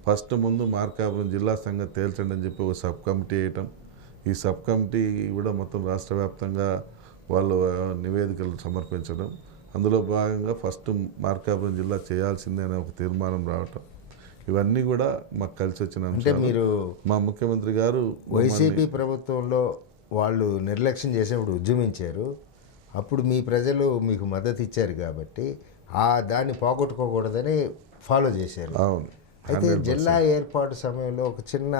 ఫస్ట్ ముందు మార్కాపురం జిల్లా సంగతి తేల్చండి అని చెప్పి ఒక సబ్ కమిటీ వేయటం. ఈ సబ్ కమిటీ కూడా మొత్తం రాష్ట్ర వ్యాప్తంగా వాళ్ళు నివేదికలు సమర్పించడం. అందులో భాగంగా ఫస్ట్ మార్కాపురం జిల్లా చేయాల్సిందే అనే ఒక తీర్మానం రావటం, ఇవన్నీ కూడా మాకు కలిసి వచ్చిన అంశాలు. మీరు మా ముఖ్యమంత్రి గారు వైసీపీ ప్రభుత్వంలో వాళ్ళు నిర్లక్ష్యం చేసేప్పుడు ఉద్యమించారు, అప్పుడు మీ ప్రజలు మీకు మద్దతు ఇచ్చారు కాబట్టి దాన్ని పోగొట్టుకోకూడదని ఫాలో చేశారు. అవును. అయితే జిల్లా ఏర్పాటు సమయంలో ఒక చిన్న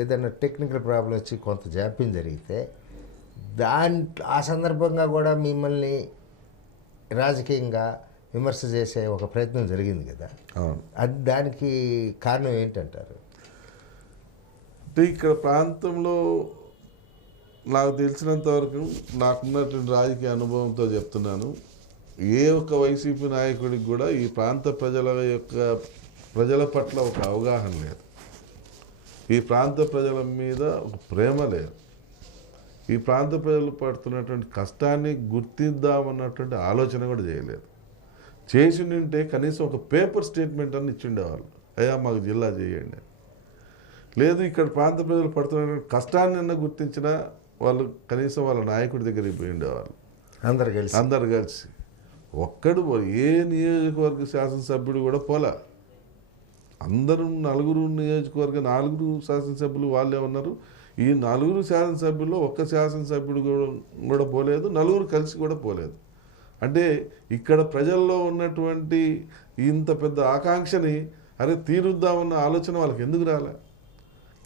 ఏదైనా టెక్నికల్ ప్రాబ్లం వచ్చి కొంత జాప్యం జరిగితే ఆ సందర్భంగా కూడా మిమ్మల్ని రాజకీయంగా విమర్శ చేసే ఒక ప్రయత్నం జరిగింది కదా, అది దానికి కారణం ఏంటంటారు? అంటే ఇక్కడ ప్రాంతంలో నాకు తెలిసినంత వరకు నాకున్నటువంటి రాజకీయ అనుభవంతో చెప్తున్నాను, ఏ ఒక్క వైసీపీ నాయకుడికి కూడా ఈ ప్రాంత ప్రజల పట్ల ఒక అవగాహన లేదు. ఈ ప్రాంత ప్రజల మీద ఒక ప్రేమ లేదు. ఈ ప్రాంత ప్రజలు పడుతున్నటువంటి కష్టాన్ని గుర్తిద్దామన్నటువంటి ఆలోచన కూడా చేయలేదు. చేసి ఉంటే కనీసం ఒక పేపర్ స్టేట్మెంట్ అని ఇచ్చిండేవాళ్ళు, అయ్యా మాకు జిల్లా చేయండి. లేదు, ఇక్కడ ప్రాంత ప్రజలు పడుతున్నటువంటి కష్టాన్ని గుర్తించినా వాళ్ళు కనీసం వాళ్ళ నాయకుడి దగ్గరికి పోయి ఉండేవాళ్ళు. అందరు కలిసి ఒక్కడు ఏ నియోజకవర్గ శాసనసభ్యుడు కూడా పోలా. అందరూ నలుగురు శాసనసభ్యులు వాళ్ళే ఉన్నారు. ఈ నలుగురు శాసనసభ్యుల్లో ఒక్క శాసనసభ్యుడు కూడా పోలేదు, నలుగురు కలిసి కూడా పోలేదు. అంటే ఇక్కడ ప్రజల్లో ఉన్నటువంటి ఇంత పెద్ద ఆకాంక్షని తీరుద్దామన్న ఆలోచన వాళ్ళకి ఎందుకు రాలే?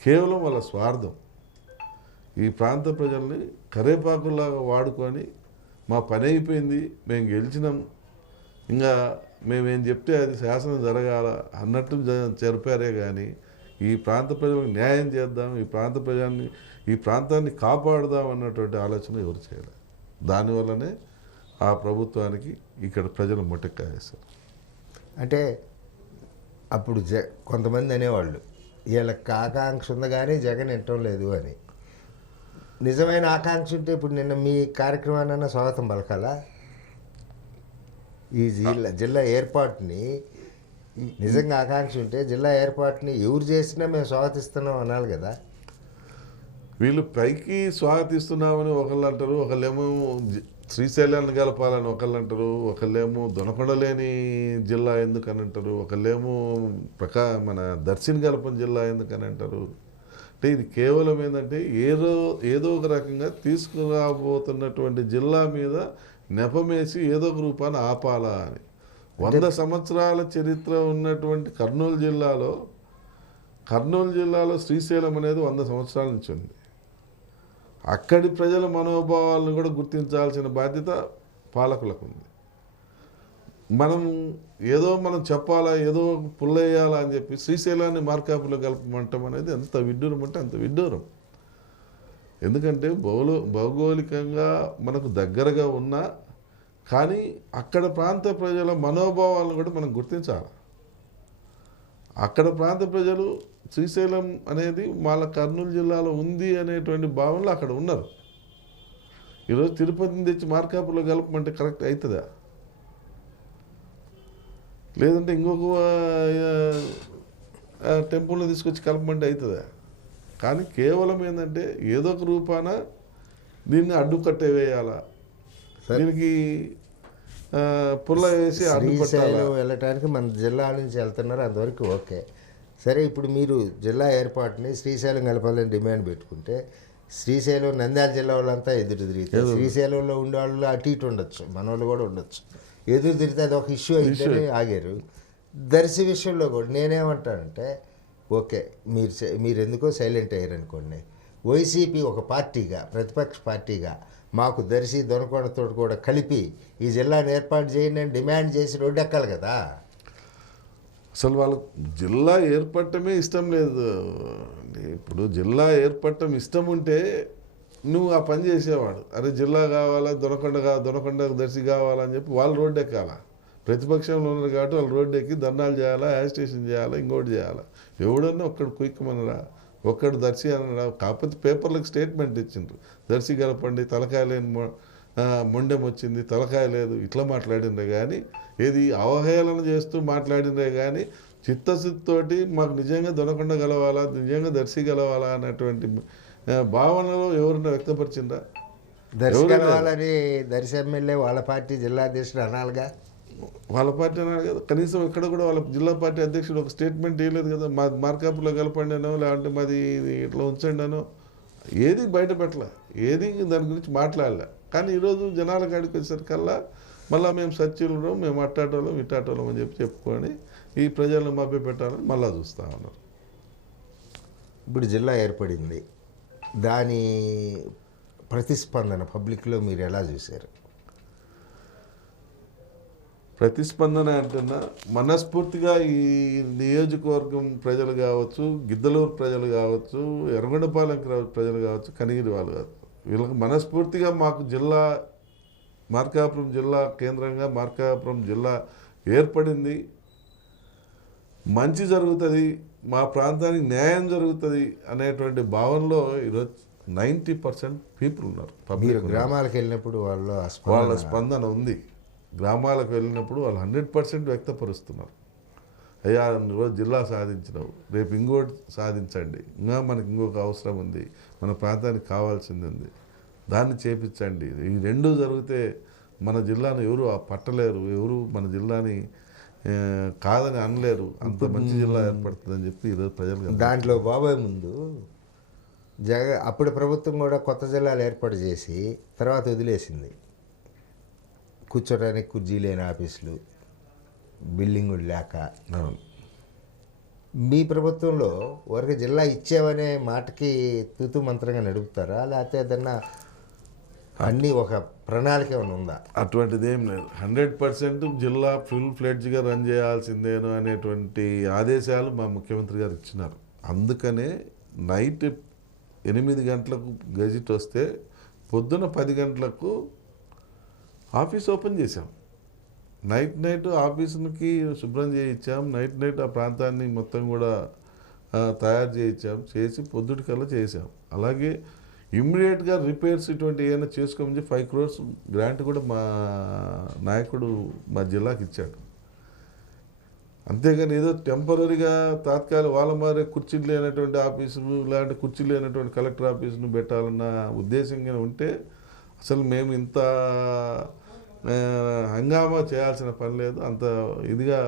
కేవలం వాళ్ళ స్వార్థం. ఈ ప్రాంత ప్రజల్ని కరేపాకులాగా వాడుకొని మా పని అయిపోయింది, మేము గెలిచినాం, ఇంకా మేమేం చెప్తే అది శాసనం జరగాల అన్నట్టు జరిపారే కానీ ఈ ప్రాంత ప్రజలకు న్యాయం చేద్దాం, ఈ ప్రాంతాన్ని కాపాడుదాం అన్నటువంటి ఆలోచన ఎవరు చేయలేదు. దానివల్లనే ఆ ప్రభుత్వానికి ఇక్కడ ప్రజలు మొట్టెక్కేశారు. అంటే అప్పుడు కొంతమంది అనేవాళ్ళు వీళ్ళకి ఆకాంక్ష ఉంది కానీ జగన్ వినటం లేదు అని. నిజమైన ఆకాంక్ష ఉంటే ఇప్పుడు నిన్న మీ కార్యక్రమాన్ని స్వాగతం పలకాలా? ఈ జిల్లా ఏర్పాటుని నిజంగా ఆకాంక్ష ఉంటే జిల్లా ఏర్పాటుని ఎవరు చేసినా మేము స్వాగతిస్తున్నాం అనాలి కదా. వీళ్ళు పైకి స్వాగతిస్తున్నామని ఒకళ్ళు అంటారు, ఒకళ్ళేమో శ్రీశైలాన్ని కలపాలని ఒకళ్ళు అంటారు, ఒకళ్ళేమో దొనకొండ లేని జిల్లా ఎందుకని అంటారు, ఒకళ్ళేమో మన దర్శిని కలపని జిల్లా ఎందుకని అంటారు. అంటే ఇది కేవలం ఏంటంటే ఏదో ఒక రకంగా తీసుకురాబోతున్నటువంటి జిల్లా మీద నెపమేసి ఏదో ఒక రూపాన్ని ఆపాలా అని. 100 సంవత్సరాల చరిత్ర ఉన్నటువంటి కర్నూలు జిల్లాలో శ్రీశైలం అనేది 100 సంవత్సరాల నుంచి ఉంది. అక్కడి ప్రజల మనోభావాలను కూడా గుర్తించాల్సిన బాధ్యత పాలకులకు ఉంది. మనం చెప్పాలా, ఏదో పుల్లయ్యాలా అని చెప్పి శ్రీశైలాన్ని మార్కాపులో కలపమంటాం అనేది ఎంత విడ్డూరం అంటే అంత విడ్డూరం. ఎందుకంటే భౌగోళికంగా మనకు దగ్గరగా ఉన్నా కానీ అక్కడ ప్రాంత ప్రజల మనోభావాలను కూడా మనం గుర్తించాలి. అక్కడ ప్రాంత ప్రజలు శ్రీశైలం అనేది వాళ్ళ కర్నూలు జిల్లాలో ఉంది అనేటువంటి భావనలో అక్కడ ఉన్నారు. ఈరోజు తిరుపతిని తెచ్చి మార్కాపులో కలపమంటే కరెక్ట్ అవుతుందా? లేదంటే ఇంకొక టెంపుల్ని తీసుకొచ్చి కలపమంటే అవుతుందా? కానీ కేవలం ఏంటంటే ఏదో ఒక రూపాన దీన్ని అడ్డుకట్టే వేయాలా, దీనికి పుల్ల వేసి శ్రీశైలం వెళ్ళటానికి మన జిల్లా నుంచి వెళ్తున్నారు, అంతవరకు ఓకే. సరే, ఇప్పుడు మీరు జిల్లా ఏర్పాటుని శ్రీశైలం కలపాలని డిమాండ్ పెట్టుకుంటే శ్రీశైలం నంద్యాల జిల్లా వాళ్ళంతా ఎదురు తిరుగుతారు. శ్రీశైలంలో ఉండేవాళ్ళు అటు ఇటు ఉండొచ్చు, మన వాళ్ళు కూడా ఉండొచ్చు. ఎదురు తిరిగితే అది ఒక ఇష్యూ అయిందని ఆగారు. దర్శి విషయంలో కూడా నేనేమంటానంటే ఓకే, మీరు ఎందుకో సైలెంట్ అయ్యారనుకోండి, వైసీపీ ఒక పార్టీగా, ప్రతిపక్ష పార్టీగా మాకు దర్శి దొనకొండతో కూడా కలిపి ఈ జిల్లాను ఏర్పాటు చేయండి అని డిమాండ్ చేసి రోడ్డు ఎక్కాలి కదా. అసలు వాళ్ళకు జిల్లా ఏర్పడటమే ఇష్టం లేదు. ఇప్పుడు జిల్లా ఏర్పడటం ఇష్టం ఉంటే నువ్వు ఆ పని చేసేవాడు. జిల్లా కావాలా, దొనకొండ దర్శి కావాలని చెప్పి వాళ్ళు రోడ్డు ఎక్కాలా. ప్రతిపక్షంలో ఉన్నారు కాబట్టి వాళ్ళు రోడ్డు ఎక్కి ధర్నాలు చేయాలా, యాజిటేషన్ చేయాలా, ఇంకోటి చేయాలా. ఎవడన్నా ఒక్కడు కుయ్యమనరా, ఒక్కడు దర్శి అనరా. కాకపోతే పేపర్లకు స్టేట్మెంట్ ఇచ్చిండ్రు, దర్శి కలపండి, తలకాయ లేని మొండెం వచ్చింది, తలకాయ లేదు, ఇట్లా మాట్లాడిండ్రే కానీ ఏది అవహేళన చేస్తూ మాట్లాడిండ్రే కానీ చిత్తశుద్ధితోటి మాకు నిజంగా దొనకొండ గలవాలా, నిజంగా దర్శి గలవాలా అన్నటువంటి భావనలో ఎవరన్నా వ్యక్తపరిచిందా? దర్శి గలవాలని దర్శి ఎమ్మెల్యే వాళ్ళ పార్టీ జిల్లా అధ్యక్షుడు అనాలిగా. వాళ్ళ పార్టీ అన్నారు కదా, కనీసం ఇక్కడ కూడా వాళ్ళ జిల్లా పార్టీ అధ్యక్షుడు ఒక స్టేట్మెంట్ ఇవ్వలేదు కదా. మా మార్కాపులో కలపండి అనో, లేదంటే మాది ఇట్లా ఉంచండి అనో, ఏది బయట పెట్టలే, ఏది దాని గురించి మాట్లాడలే. కానీ ఈరోజు జనాల కాడికి వచ్చేసరికల్లా మళ్ళీ మేము సత్యులు, మేము అట్టాటోళ్ళం ఇట్టాటోళ్ళం అని చెప్పుకొని ఈ ప్రజలను మభ్య పెట్టాలని మళ్ళీ చూస్తూ ఉన్నారు. ఇప్పుడు జిల్లా ఏర్పడింది, దాని ప్రతిస్పందన పబ్లిక్లో మీరు ఎలా చూశారు? ప్రతిస్పందన అంటున్నా, మనస్ఫూర్తిగా ఈ నియోజకవర్గం ప్రజలు కావచ్చు, గిద్దలూరు ప్రజలు కావచ్చు, ఎర్రగొండపాలెం ప్రజలు కావచ్చు, కనిగిరి వాళ్ళు కావచ్చు, వీళ్ళకి మనస్ఫూర్తిగా మాకు జిల్లా మార్కాపురం జిల్లా కేంద్రంగా మార్కాపురం జిల్లా ఏర్పడింది, మంచి జరుగుతుంది, మా ప్రాంతానికి న్యాయం జరుగుతుంది అనేటువంటి భావనలో ఈరోజు 90% పీపుల్ ఉన్నారు. మీరు పబ్లిక్ గ్రామాలకు వెళ్ళినప్పుడు వాళ్ళ స్పందన ఉంది. గ్రామాలకు వెళ్ళినప్పుడు వాళ్ళు 100% వ్యక్తపరుస్తున్నారు. అయ్యా రోజు జిల్లా సాధించినావు, రేపు ఇంకోటి సాధించండి, ఇంకా మనకి ఇంకొక అవసరం ఉంది, మన ప్రాంతానికి కావాల్సింది ఉంది, దాన్ని చేపించండి. ఈ రెండు జరిగితే మన జిల్లాను ఎవరు పట్టలేరు, ఎవరు మన జిల్లాని కాదని అనలేరు, అంత మంచి జిల్లా ఏర్పడుతుందని చెప్పి ఈరోజు ప్రజలు దాంట్లో బాబాయ్ ముందు అప్పుడు ప్రభుత్వం కూడా కొత్త జిల్లాలు ఏర్పాటు చేసి తర్వాత వదిలేసింది. కూర్చోడానికి కుర్చీ లేని ఆఫీసులు, బిల్డింగులు లేక. మీ ప్రభుత్వంలో వరకు జిల్లా ఇచ్చామనే మాటకి తూతు మంత్రంగా నడుపుతారా, లేకపోతే ఏదన్నా అన్నీ ఒక ప్రణాళిక ఏమైనా ఉందా? అటువంటిది ఏం లేదు. 100% జిల్లా ఫుల్ ఫ్లెడ్జ్గా రన్ చేయాల్సిందేను అనేటువంటి ఆదేశాలు మా ముఖ్యమంత్రి గారు ఇచ్చినారు. అందుకనే నైట్ 8 గంటలకు గెజిట్ వస్తే పొద్దున 10 గంటలకు ఆఫీస్ ఓపెన్ చేశాం. నైట్ ఆఫీసుకి శుభ్రం చేయించాం, నైట్ ఆ ప్రాంతాన్ని మొత్తం కూడా తయారు చేయించాం, చేసి పొద్దుటికల్లా చేసాం. అలాగే ఇమ్మీడియట్గా రిపేర్స్ ఇటువంటి ఏమైనా చేసుకోమని 5 crores గ్రాంట్ కూడా మా నాయకుడు మా జిల్లాకి ఇచ్చాడు. అంతేగాని ఏదో టెంపరీగా తాత్కాలిక వాళ్ళ మారే కుర్చీలు లేనటువంటి ఆఫీసులు, ఇలాంటి కుర్చీలు లేనటువంటి కలెక్టర్ ఆఫీసును పెట్టాలన్న ఉద్దేశంగా ఉంటే అసలు మేము ఇంత హంగామా చేయాల్సిన పని లేదు, అంత ఇదిగా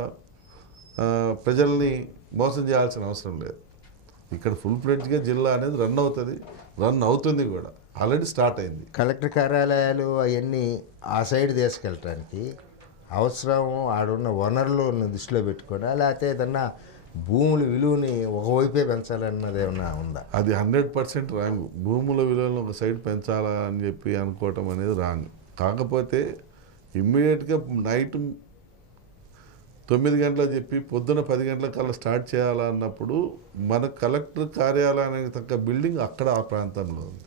ప్రజల్ని మోసం చేయాల్సిన అవసరం లేదు. ఇక్కడ ఫుల్ ఫ్లెడ్జ్గా జిల్లా అనేది రన్ అవుతుంది కూడా, ఆల్రెడీ స్టార్ట్ అయింది. కలెక్టర్ కార్యాలయాలు అవన్నీ ఆ సైడ్ తీసుకెళ్ళటానికి అవసరం ఆడున్న వనరులను దృష్టిలో పెట్టుకోడా, లేకపోతే ఏదన్నా భూముల విలువని ఒకవైపే పెంచాలన్నది ఏమన్నా ఉందా? అది 100% రాంగ్. భూముల విలువలను ఒక సైడ్ పెంచాలా అని చెప్పి అనుకోవటం అనేది రాంగ్. కాకపోతే ఇమ్మీడియట్గా నైట్ 9 గంటలకు చెప్పి పొద్దున 10 గంటల కల్లా స్టార్ట్ చేయాలన్నప్పుడు మన కలెక్టర్ కార్యాలయానికి తగ్గ బిల్డింగ్ అక్కడ ఆ ప్రాంతంలో ఉంది.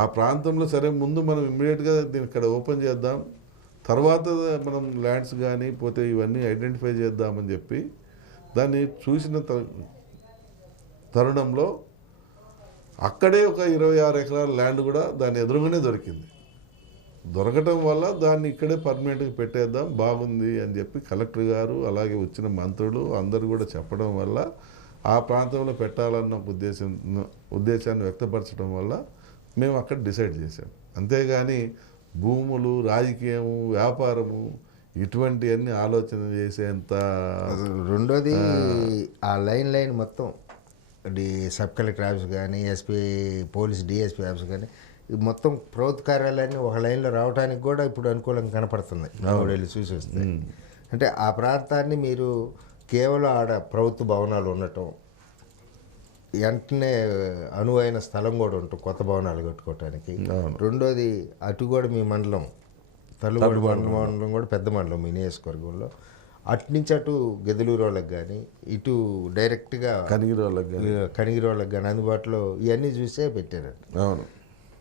ఆ ప్రాంతంలో సరే ముందు మనం ఇమ్మీడియట్గా దీన్ని ఇక్కడ ఓపెన్ చేద్దాం, తర్వాత మనం ల్యాండ్స్ కానీ పోతే ఇవన్నీ ఐడెంటిఫై చేద్దామని చెప్పి దాన్ని చూసిన తరుణంలో అక్కడే ఒక 26 ఎకరాల ల్యాండ్ కూడా దాని ఎదురుగానే దొరికింది. దొరకటం వల్ల దాన్ని ఇక్కడే పర్మనెంట్గా పెట్టేద్దాం, బాగుంది అని చెప్పి కలెక్టర్ గారు అలాగే వచ్చిన మంత్రులు అందరూ కూడా చెప్పడం వల్ల ఆ ప్రాంతంలో పెట్టాలన్న ఉద్దేశాన్ని వ్యక్తపరచడం వల్ల మేము అక్కడ డిసైడ్ చేసాం. అంతేగాని భూములు, రాజకీయము, వ్యాపారము ఇటువంటివన్నీ ఆలోచన చేసేంత. రెండోది ఆ లైన్ మొత్తం సబ్ కలెక్టర్ ఆఫీస్ కానీ, ఎస్పీ పోలీస్ డిఎస్పీ ఆఫీస్ కానీ మొత్తం ప్రభుత్వ కార్యాలయాన్ని ఒక లైన్లో రావడానికి కూడా ఇప్పుడు అనుకూలంగా కనపడుతుంది. వెళ్ళి చూసి వస్తే అంటే ఆ ప్రాంతాన్ని మీరు కేవలం ఆడ ప్రభుత్వ భవనాలు ఉండటం, వెంటనే అనువైన స్థలం కూడా ఉంటుంది కొత్త భవనాలు కట్టుకోవటానికి. రెండోది అటు కూడా మీ మండలం తల్లుగొండ మండలం కూడా పెద్ద మండలం మీ నియోజకవర్గంలో, అటునుంచి అటు గెదలూరు వాళ్ళకి కానీ ఇటు డైరెక్ట్గా కనిగిరి వాళ్ళకి కానీ అందుబాటులో ఇవన్నీ చూసే పెట్టారండి. అవును,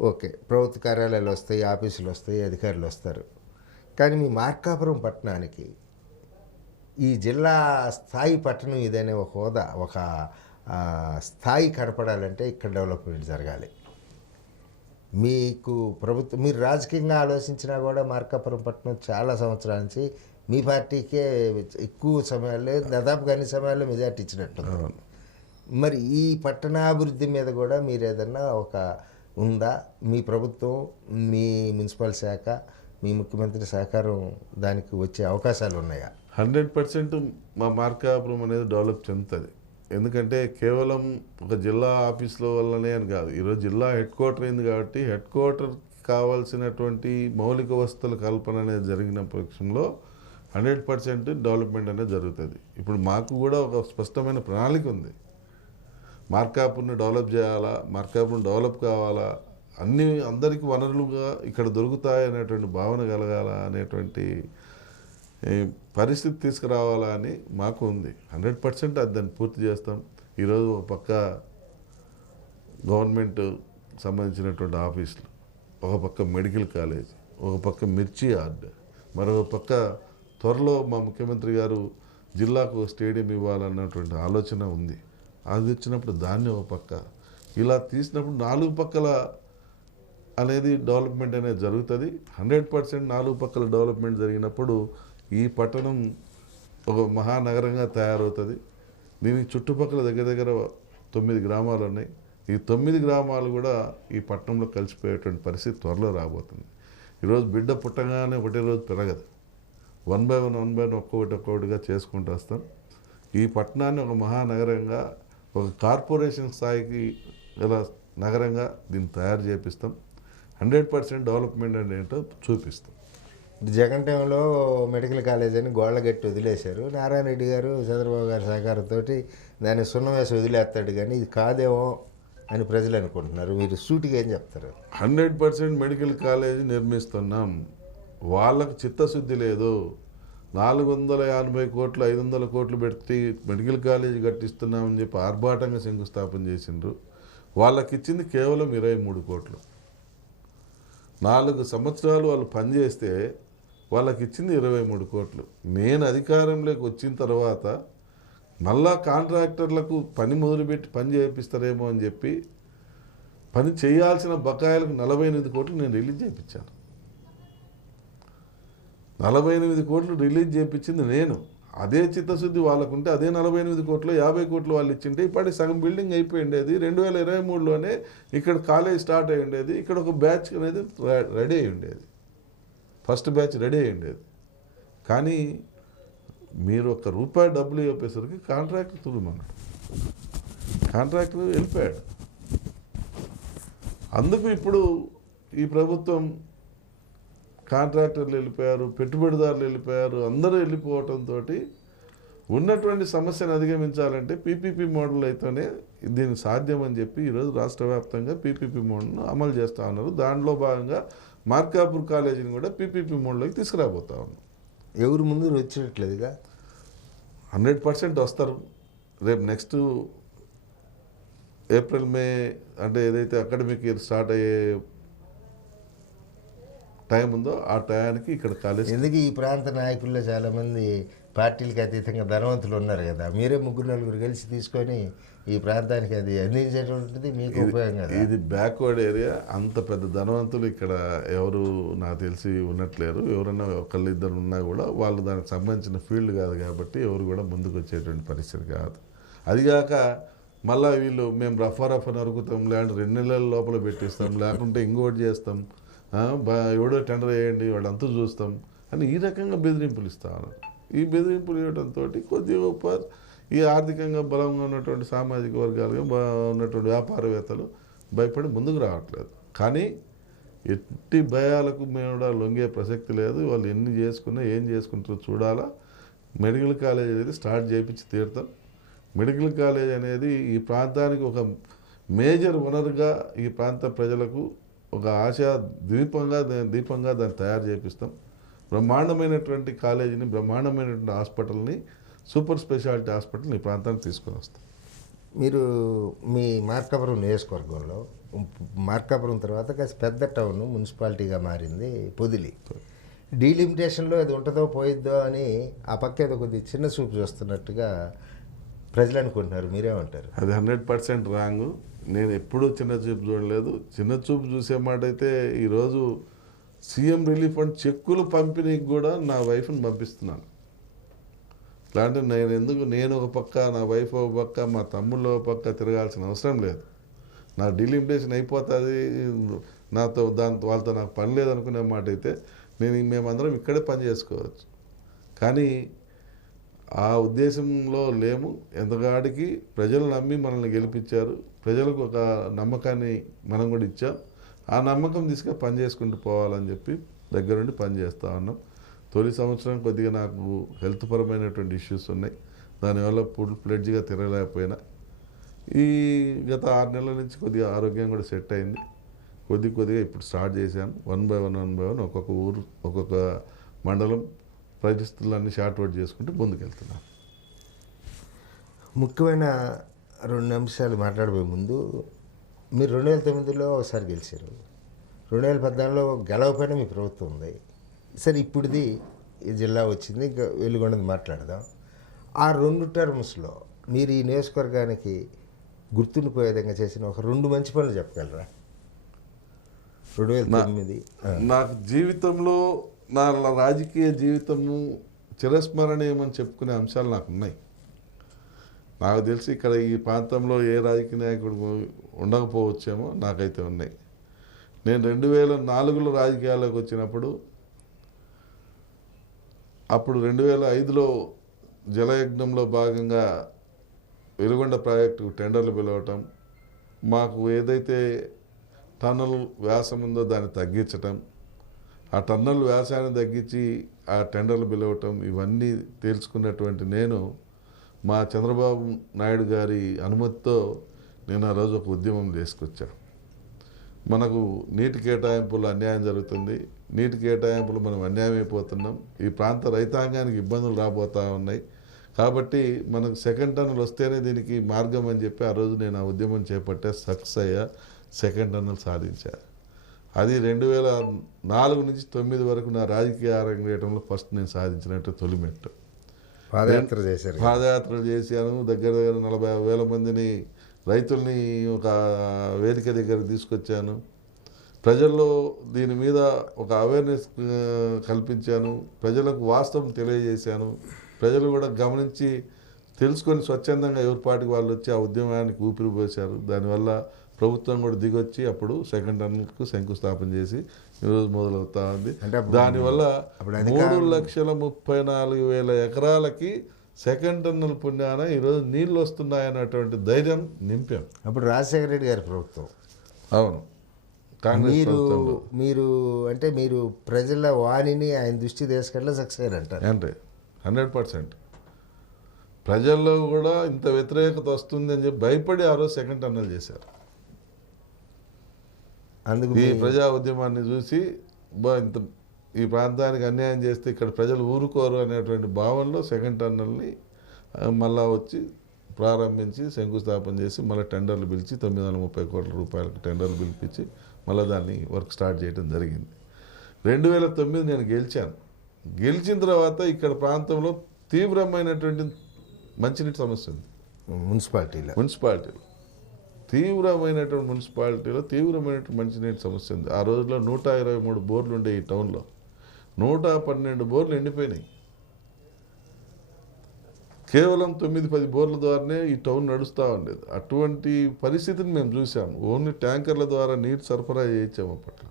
ఓకే, ప్రభుత్వ కార్యాలయాలు వస్తాయి, ఆఫీసులు వస్తాయి, అధికారులు వస్తారు. కానీ మీ మార్కాపురం పట్టణానికి ఈ జిల్లా స్థాయి పట్టణం ఇదనే ఒక హోదా, ఒక స్థాయి కనపడాలంటే ఇక్కడ డెవలప్మెంట్ జరగాలి. మీకు మీరు రాజకీయంగా ఆలోచించినా కూడా మార్కాపురం పట్టణం చాలా సంవత్సరాల నుంచి మీ పార్టీకే ఎక్కువ సమయాల్లో, దాదాపుగా అన్ని సమయాల్లో మెజార్టీ ఇచ్చినట్టు. మరి ఈ పట్టణాభివృద్ధి మీద కూడా మీరు ఏదన్నా ఒక ఉందా? మీ ప్రభుత్వం, మీ మున్సిపల్ శాఖ, మీ ముఖ్యమంత్రి సహకారం దానికి వచ్చే అవకాశాలు ఉన్నాయా? 100% మా మార్కాపురం అనేది డెవలప్ చెందుతుంది. ఎందుకంటే కేవలం ఒక జిల్లా ఆఫీసుల వల్లనే అని కాదు, ఈరోజు జిల్లా హెడ్ క్వార్టర్ అయింది కాబట్టి హెడ్ క్వార్టర్ కావాల్సినటువంటి మౌలిక వసతుల కల్పన అనేది జరిగిన పక్షంలో 100% డెవలప్మెంట్ అనేది జరుగుతుంది. ఇప్పుడు మాకు కూడా ఒక స్పష్టమైన ప్రణాళిక ఉంది. మార్కాపురం డెవలప్ చేయాలా, మార్కాపురం డెవలప్ కావాలా, అందరికీ వనరులుగా ఇక్కడ దొరుకుతాయి అనేటువంటి భావన కలగాల అనేటువంటి పరిస్థితి తీసుకురావాలా అని మాకు ఉంది. 100% అది దాన్ని పూర్తి చేస్తాం. ఈరోజు ఒక పక్క గవర్నమెంట్ సంబంధించినటువంటి ఆఫీసులు, ఒక పక్క మెడికల్ కాలేజ్, ఒక పక్క మిర్చి యార్డ్, మరొక పక్క త్వరలో మా ముఖ్యమంత్రి గారు జిల్లాకు స్టేడియం ఇవ్వాలన్నటువంటి ఆలోచన ఉంది. అది వచ్చినప్పుడు దాన్ని ఒక పక్క ఇలా తీసినప్పుడు 4 పక్కల అనేది డెవలప్మెంట్ అనేది జరుగుతుంది. 100% 4 పక్కల డెవలప్మెంట్ జరిగినప్పుడు ఈ పట్టణం ఒక మహానగరంగా తయారవుతుంది. దీనికి చుట్టుపక్కల దగ్గర దగ్గర 9 గ్రామాలు ఉన్నాయి. ఈ 9 గ్రామాలు కూడా ఈ పట్టణంలో కలిసిపోయేటువంటి పరిస్థితి త్వరలో రాబోతుంది. ఈరోజు బిడ్డ పుట్టగానే ఒకటే రోజు పెరగదు. 1 by 1 ఒక్కొక్కటిగా చేసుకుంటూ వస్తాం. ఈ పట్టణాన్ని ఒక మహానగరంగా, ఒక కార్పొరేషన్ స్థాయికి గల నగరంగా దీన్ని తయారు చేపిస్తాం. 100% డెవలప్మెంట్ అంటే ఏంటో చూపిస్తాం. జగన్ టైంలో మెడికల్ కాలేజ్ అని గోళ్ళగట్టి వదిలేశారు. నారాయణ రెడ్డి గారు చంద్రబాబు గారి సహకారంతో దాన్ని సున్నం వేసి వదిలేస్తాడు, కానీ ఇది కాదేమో అని ప్రజలు అనుకుంటున్నారు. మీరు సూటిగా ఏం చెప్తారు? 100% మెడికల్ కాలేజ్ నిర్మిస్తున్నాం. వాళ్ళకు చిత్తశుద్ధి లేదు. 450 కోట్లు 500 కోట్లు పెట్టి మెడికల్ కాలేజ్ కట్టిస్తున్నామని చెప్పి ఆర్భాటంగా శంకుస్థాపన చేసిండ్రు. వాళ్ళకి ఇచ్చింది కేవలం 23 కోట్లు. 4 సంవత్సరాలు వాళ్ళు పనిచేస్తే వాళ్ళకి ఇచ్చింది 23 కోట్లు. నేను అధికారంలోకి వచ్చిన తర్వాత మళ్ళా కాంట్రాక్టర్లకు పని మొదలుపెట్టి పని చేపిస్తారేమో అని చెప్పి పని చేయాల్సిన బకాయిలకు 48 కోట్లు నేను రిలీజ్ చేయించాను. 48 కోట్లు రిలీజ్ చేయించింది నేను. అదే చిత్తశుద్ధి వాళ్ళకుంటే అదే 48 కోట్లు 50 కోట్లు వాళ్ళు ఇచ్చింటే ఇప్పటి సగం బిల్డింగ్ అయిపోయి ఉండేది. 2023లోనే ఇక్కడ కాలేజ్ స్టార్ట్ అయి ఉండేది. ఇక్కడ ఒక బ్యాచ్ అనేది రెడీ అయి ఉండేది. ఫస్ట్ బ్యాచ్ రెడీ అయి ఉండేది. కానీ మీరు ₹1 డబ్బులు చెప్పేసరికి కాంట్రాక్టర్ తుడుమన్నాడు. కాంట్రాక్టర్ వెళ్ళిపోయాడు. అందుకు ఇప్పుడు ఈ ప్రభుత్వం కాంట్రాక్టర్లు వెళ్ళిపోయారు, పెట్టుబడిదారులు వెళ్ళిపోయారు, అందరూ వెళ్ళిపోవటంతో ఉన్నటువంటి సమస్యను అధిగమించాలంటే పీపీపీ మోడల్ అయితేనే దీనికి సాధ్యం అని చెప్పి ఈరోజు రాష్ట్ర వ్యాప్తంగా పీపీపీ మోడల్ను అమలు చేస్తూ ఉన్నారు. దానిలో భాగంగా మార్కాపూర్ కాలేజీని కూడా పీపీపీ మోడల్లోకి తీసుకురాబోతా ఉన్నాం. ఎవరు ముందు వచ్చేట్లేదుగా? 100% వస్తారు. రేపు నెక్స్ట్ ఏప్రిల్ మే అంటే ఏదైతే అకాడమిక్ ఇయర్ స్టార్ట్ అయ్యే టైం ఉందో ఆ టయానికి ఇక్కడ కాలేజ్. ఎందుకు ఈ ప్రాంత నాయకుల్లో చాలామంది పార్టీలకు అతీతంగా ధనవంతులు ఉన్నారు కదా, మీరే 3-4 కలిసి తీసుకొని ఈ ప్రాంతానికి అది అందించేటువంటిది మీకు ఉపయోగం కదా. ఇది బ్యాక్వర్డ్ ఏరియా. అంత పెద్ద ధనవంతులు ఇక్కడ ఎవరు నాకు తెలిసి ఉన్నట్లేరు. ఎవరన్నా ఒకళ్ళిద్దరు ఉన్నా కూడా వాళ్ళు దానికి సంబంధించిన ఫీల్డ్ కాదు కాబట్టి ఎవరు కూడా ముందుకు వచ్చేటువంటి పరిస్థితి కాదు. అదిగాక మళ్ళీ వీళ్ళు మేము రఫా నరుకుతాం, లేదంటే 2 నెలల లోపల పెట్టిస్తాం, లేకుంటే ఇంకోటి చేస్తాం, ఎవడో టెండర్ వేయండి వాళ్ళంతా చూస్తాం అని ఈ రకంగా బెదిరింపులు ఇస్తా ఉన్నారు. ఈ బెదిరింపులు ఇవ్వడంతో కొద్దిగా ఈ ఆర్థికంగా బలంగా ఉన్నటువంటి సామాజిక వర్గాలుగా ఉన్నటువంటి వ్యాపారవేత్తలు భయపడి ముందుకు రావట్లేదు. కానీ ఎట్టి భయాలకు మేము కూడా లొంగే ప్రసక్తి లేదు. వాళ్ళు ఎన్ని చేసుకున్నా ఏం చేసుకుంటారో చూడాలా. మెడికల్ కాలేజ్ అనేది స్టార్ట్ చేయించి తీరుతాం. మెడికల్ కాలేజ్ అనేది ఈ ప్రాంతానికి ఒక మేజర్ వనరుగా, ఈ ప్రాంత ప్రజలకు ఒక ఆశా దీపంగా దాన్ని తయారు చేపిస్తాం. బ్రహ్మాండమైనటువంటి కాలేజీని, బ్రహ్మాండమైనటువంటి హాస్పిటల్ని, సూపర్ స్పెషాలిటీ హాస్పిటల్ని ఈ ప్రాంతానికి తీసుకొని వస్తాం. మీరు మీ మార్కాపురం నియోజకవర్గంలో, మార్కాపురం తర్వాత కాస్త పెద్ద టౌన్ మున్సిపాలిటీగా మారింది పొదిలి. డీలిమిటేషన్లో అది ఉంటుందో పోయిద్దో అని ఆ పక్క ఏదో కొద్దిగా చిన్న చూపు చూస్తున్నట్టుగా ప్రజలు అనుకుంటున్నారు. మీరేమంటారు? అది 100% రాంగ్. నేను ఎప్పుడూ చిన్న చూపు చూడలేదు. చిన్న చూపు చూసే మాట అయితే ఈరోజు సీఎం రిలీఫ్ ఫండ్ చెక్కులు పంపిణీకి కూడా నా వైఫ్ని పంపిస్తున్నాను. ఇలాంటి నేను ఒక పక్క, నా వైఫ్ ఒక పక్క, మా తమ్ముళ్ళు ఒక పక్క తిరగాల్సిన అవసరం లేదు. నా డీలిమిటేషన్ అయిపోతుంది, వాళ్ళతో నాకు పని లేదనుకునే మాట అయితే మేమందరం ఇక్కడే పని చేసుకోవచ్చు. కానీ ఆ ఉద్దేశంలో లేము. ఎంతగాడికి ప్రజలు నమ్మి మనల్ని గెలిపించారు. ప్రజలకు ఒక నమ్మకాన్ని మనం కూడా ఇచ్చాం. ఆ నమ్మకం తీసుకొని పని చేసుకుంటూ పోవాలని చెప్పి దగ్గరుండి పని చేస్తూ ఉన్నాం. తొలి సంవత్సరం కొద్దిగా నాకు హెల్త్ పరమైనటువంటి ఇష్యూస్ ఉన్నాయి. దానివల్ల ఫుల్ ఫ్లెడ్జ్గా తిరగలేకపోయినా ఈ గత 6 నెలల నుంచి కొద్దిగా ఆరోగ్యం కూడా సెట్ అయింది. కొద్దిగా ఇప్పుడు స్టార్ట్ చేశాను. 1 by 1 ఒక్కొక్క ఊరు, ఒక్కొక్క మండలం పరిస్థితులన్నీ షార్ట్ అవుట్ చేసుకుంటూ ముందుకెళ్తున్నాను. ముఖ్యమైన 2 అంశాలు మాట్లాడబోయే ముందు, మీరు 2009లో ఒకసారి గెలిచారు, 2014లో గెలవపోయినా మీ ప్రభుత్వం ఉంది. సరే ఇప్పుడుది ఈ జిల్లా వచ్చింది, ఇంకా వెలుగొండది మాట్లాడదాం. ఆ 2 టర్మ్స్లో మీరు ఈ నియోజకవర్గానికి గుర్తుండిపోయే విధంగా చేసిన ఒక 2 మంచి పనులు చెప్పగలరా? 2009 నాకు జీవితంలో నా రాజకీయ జీవితము చిరస్మరణీయమని చెప్పుకునే అంశాలు నాకు ఉన్నాయి. నాకు తెలిసి ఇక్కడ ఈ ప్రాంతంలో ఏ రాజకీయ నాయకుడు ఉండకపోవచ్చేమో, నాకైతే ఉన్నాయి. నేను 2004లో రాజకీయాల్లోకి వచ్చినప్పుడు, అప్పుడు 2005లో జలయజ్ఞంలో భాగంగా వెలుగొండ ప్రాజెక్టు టెండర్లు పిలవటం, మాకు ఏదైతే టన్నల్ వ్యాసం ఉందో దాన్ని తగ్గించటం, ఆ టన్నల్ వ్యాసాన్ని తగ్గించి ఆ టెండర్లు పిలవటం, ఇవన్నీ తేల్చుకున్నటువంటి నేను మా చంద్రబాబు నాయుడు గారి అనుమతితో నేను ఆ రోజు ఒక ఉద్యమం చేసుకొచ్చాను. మనకు నీటి కేటాయింపులు అన్యాయం జరుగుతుంది, నీటి కేటాయింపులు మనం అన్యాయం అయిపోతున్నాం, ఈ ప్రాంత రైతాంగానికి ఇబ్బందులు రాబోతూ ఉన్నాయి, కాబట్టి మనకు సెకండ్ టన్నల్ వస్తేనే దీనికి మార్గం అని చెప్పి ఆ రోజు నేను ఆ ఉద్యమం చేపట్టే సక్సెస్ అయ్యా, సెకండ్ టన్నల్ సాధించా. అది 2004 నుంచి 2009 వరకు నా రాజకీయ అరంగేటంలో ఫస్ట్ నేను సాధించినట్టు తొలిమెట్టు. పాదయాత్ర చేశారు. పాదయాత్రలు చేశాను. దగ్గర 40,000 మందిని రైతుల్ని ఒక వేదిక దగ్గరకు తీసుకొచ్చాను. ప్రజల్లో దీని మీద ఒక అవేర్నెస్ కల్పించాను. ప్రజలకు వాస్తవం తెలియజేశాను. ప్రజలు కూడా గమనించి తెలుసుకొని స్వచ్ఛందంగా ఎవరి పాటికి వాళ్ళు వచ్చి ఆ ఉద్యమానికి ఊపిరి పోశారు. దానివల్ల ప్రభుత్వం కూడా దిగొచ్చి అప్పుడు సెకండ్ టన్నల్కు శంకుస్థాపన చేసి ఈరోజు మొదలవుతా ఉంది. దానివల్ల 3,34,000 ఎకరాలకి సెకండ్ టన్నల్ పుణ్యాన ఈరోజు నీళ్ళు వస్తున్నాయన్నటువంటి ధైర్యం నింపాం. అప్పుడు రాజశేఖర రెడ్డి గారి ప్రభుత్వం. అవును, కాంగ్రెస్ ప్రభుత్వంలో. మీరు ప్రజల వాణిని ఆయన దృష్టి తీసుకెళ్ళి సక్సెస్ అయ్యారంటారు. అంటే 100% ప్రజల్లో కూడా ఇంత వ్యతిరేకత వస్తుంది అని చెప్పి భయపడి ఆ రోజు సెకండ్ టన్నల్ చేశారు. అందుకు ఈ ప్రజా ఉద్యమాన్ని చూసి ఇంత ఈ ప్రాంతానికి అన్యాయం చేస్తే ఇక్కడ ప్రజలు ఊరుకోరు అనేటువంటి భావనలో సెకండ్ టన్నల్ని మళ్ళా వచ్చి ప్రారంభించి శంకుస్థాపన చేసి మళ్ళీ టెండర్లు పిలిచి 930 కోట్ల రూపాయలకు టెండర్లు పిలిపించి మళ్ళీ దాన్ని వర్క్ స్టార్ట్ చేయడం జరిగింది. 2009 నేను గెలిచాను. గెలిచిన తర్వాత ఇక్కడ ప్రాంతంలో తీవ్రమైనటువంటి మంచినీటి సమస్య ఉంది. మున్సిపాలిటీలో తీవ్రమైనటువంటి మంచినీటి సమస్య ఉంది. ఆ రోజుల్లో 123 బోర్లు ఉండే ఈ టౌన్లో 112 బోర్లు ఎండిపోయినాయి. కేవలం 9-10 బోర్ల ద్వారానే ఈ టౌన్ నడుస్తూ ఉండేది. అటువంటి పరిస్థితిని మేము చూసాము. ఓన్లీ ట్యాంకర్ల ద్వారా నీటి సరఫరా చేయించాము అప్పట్లో.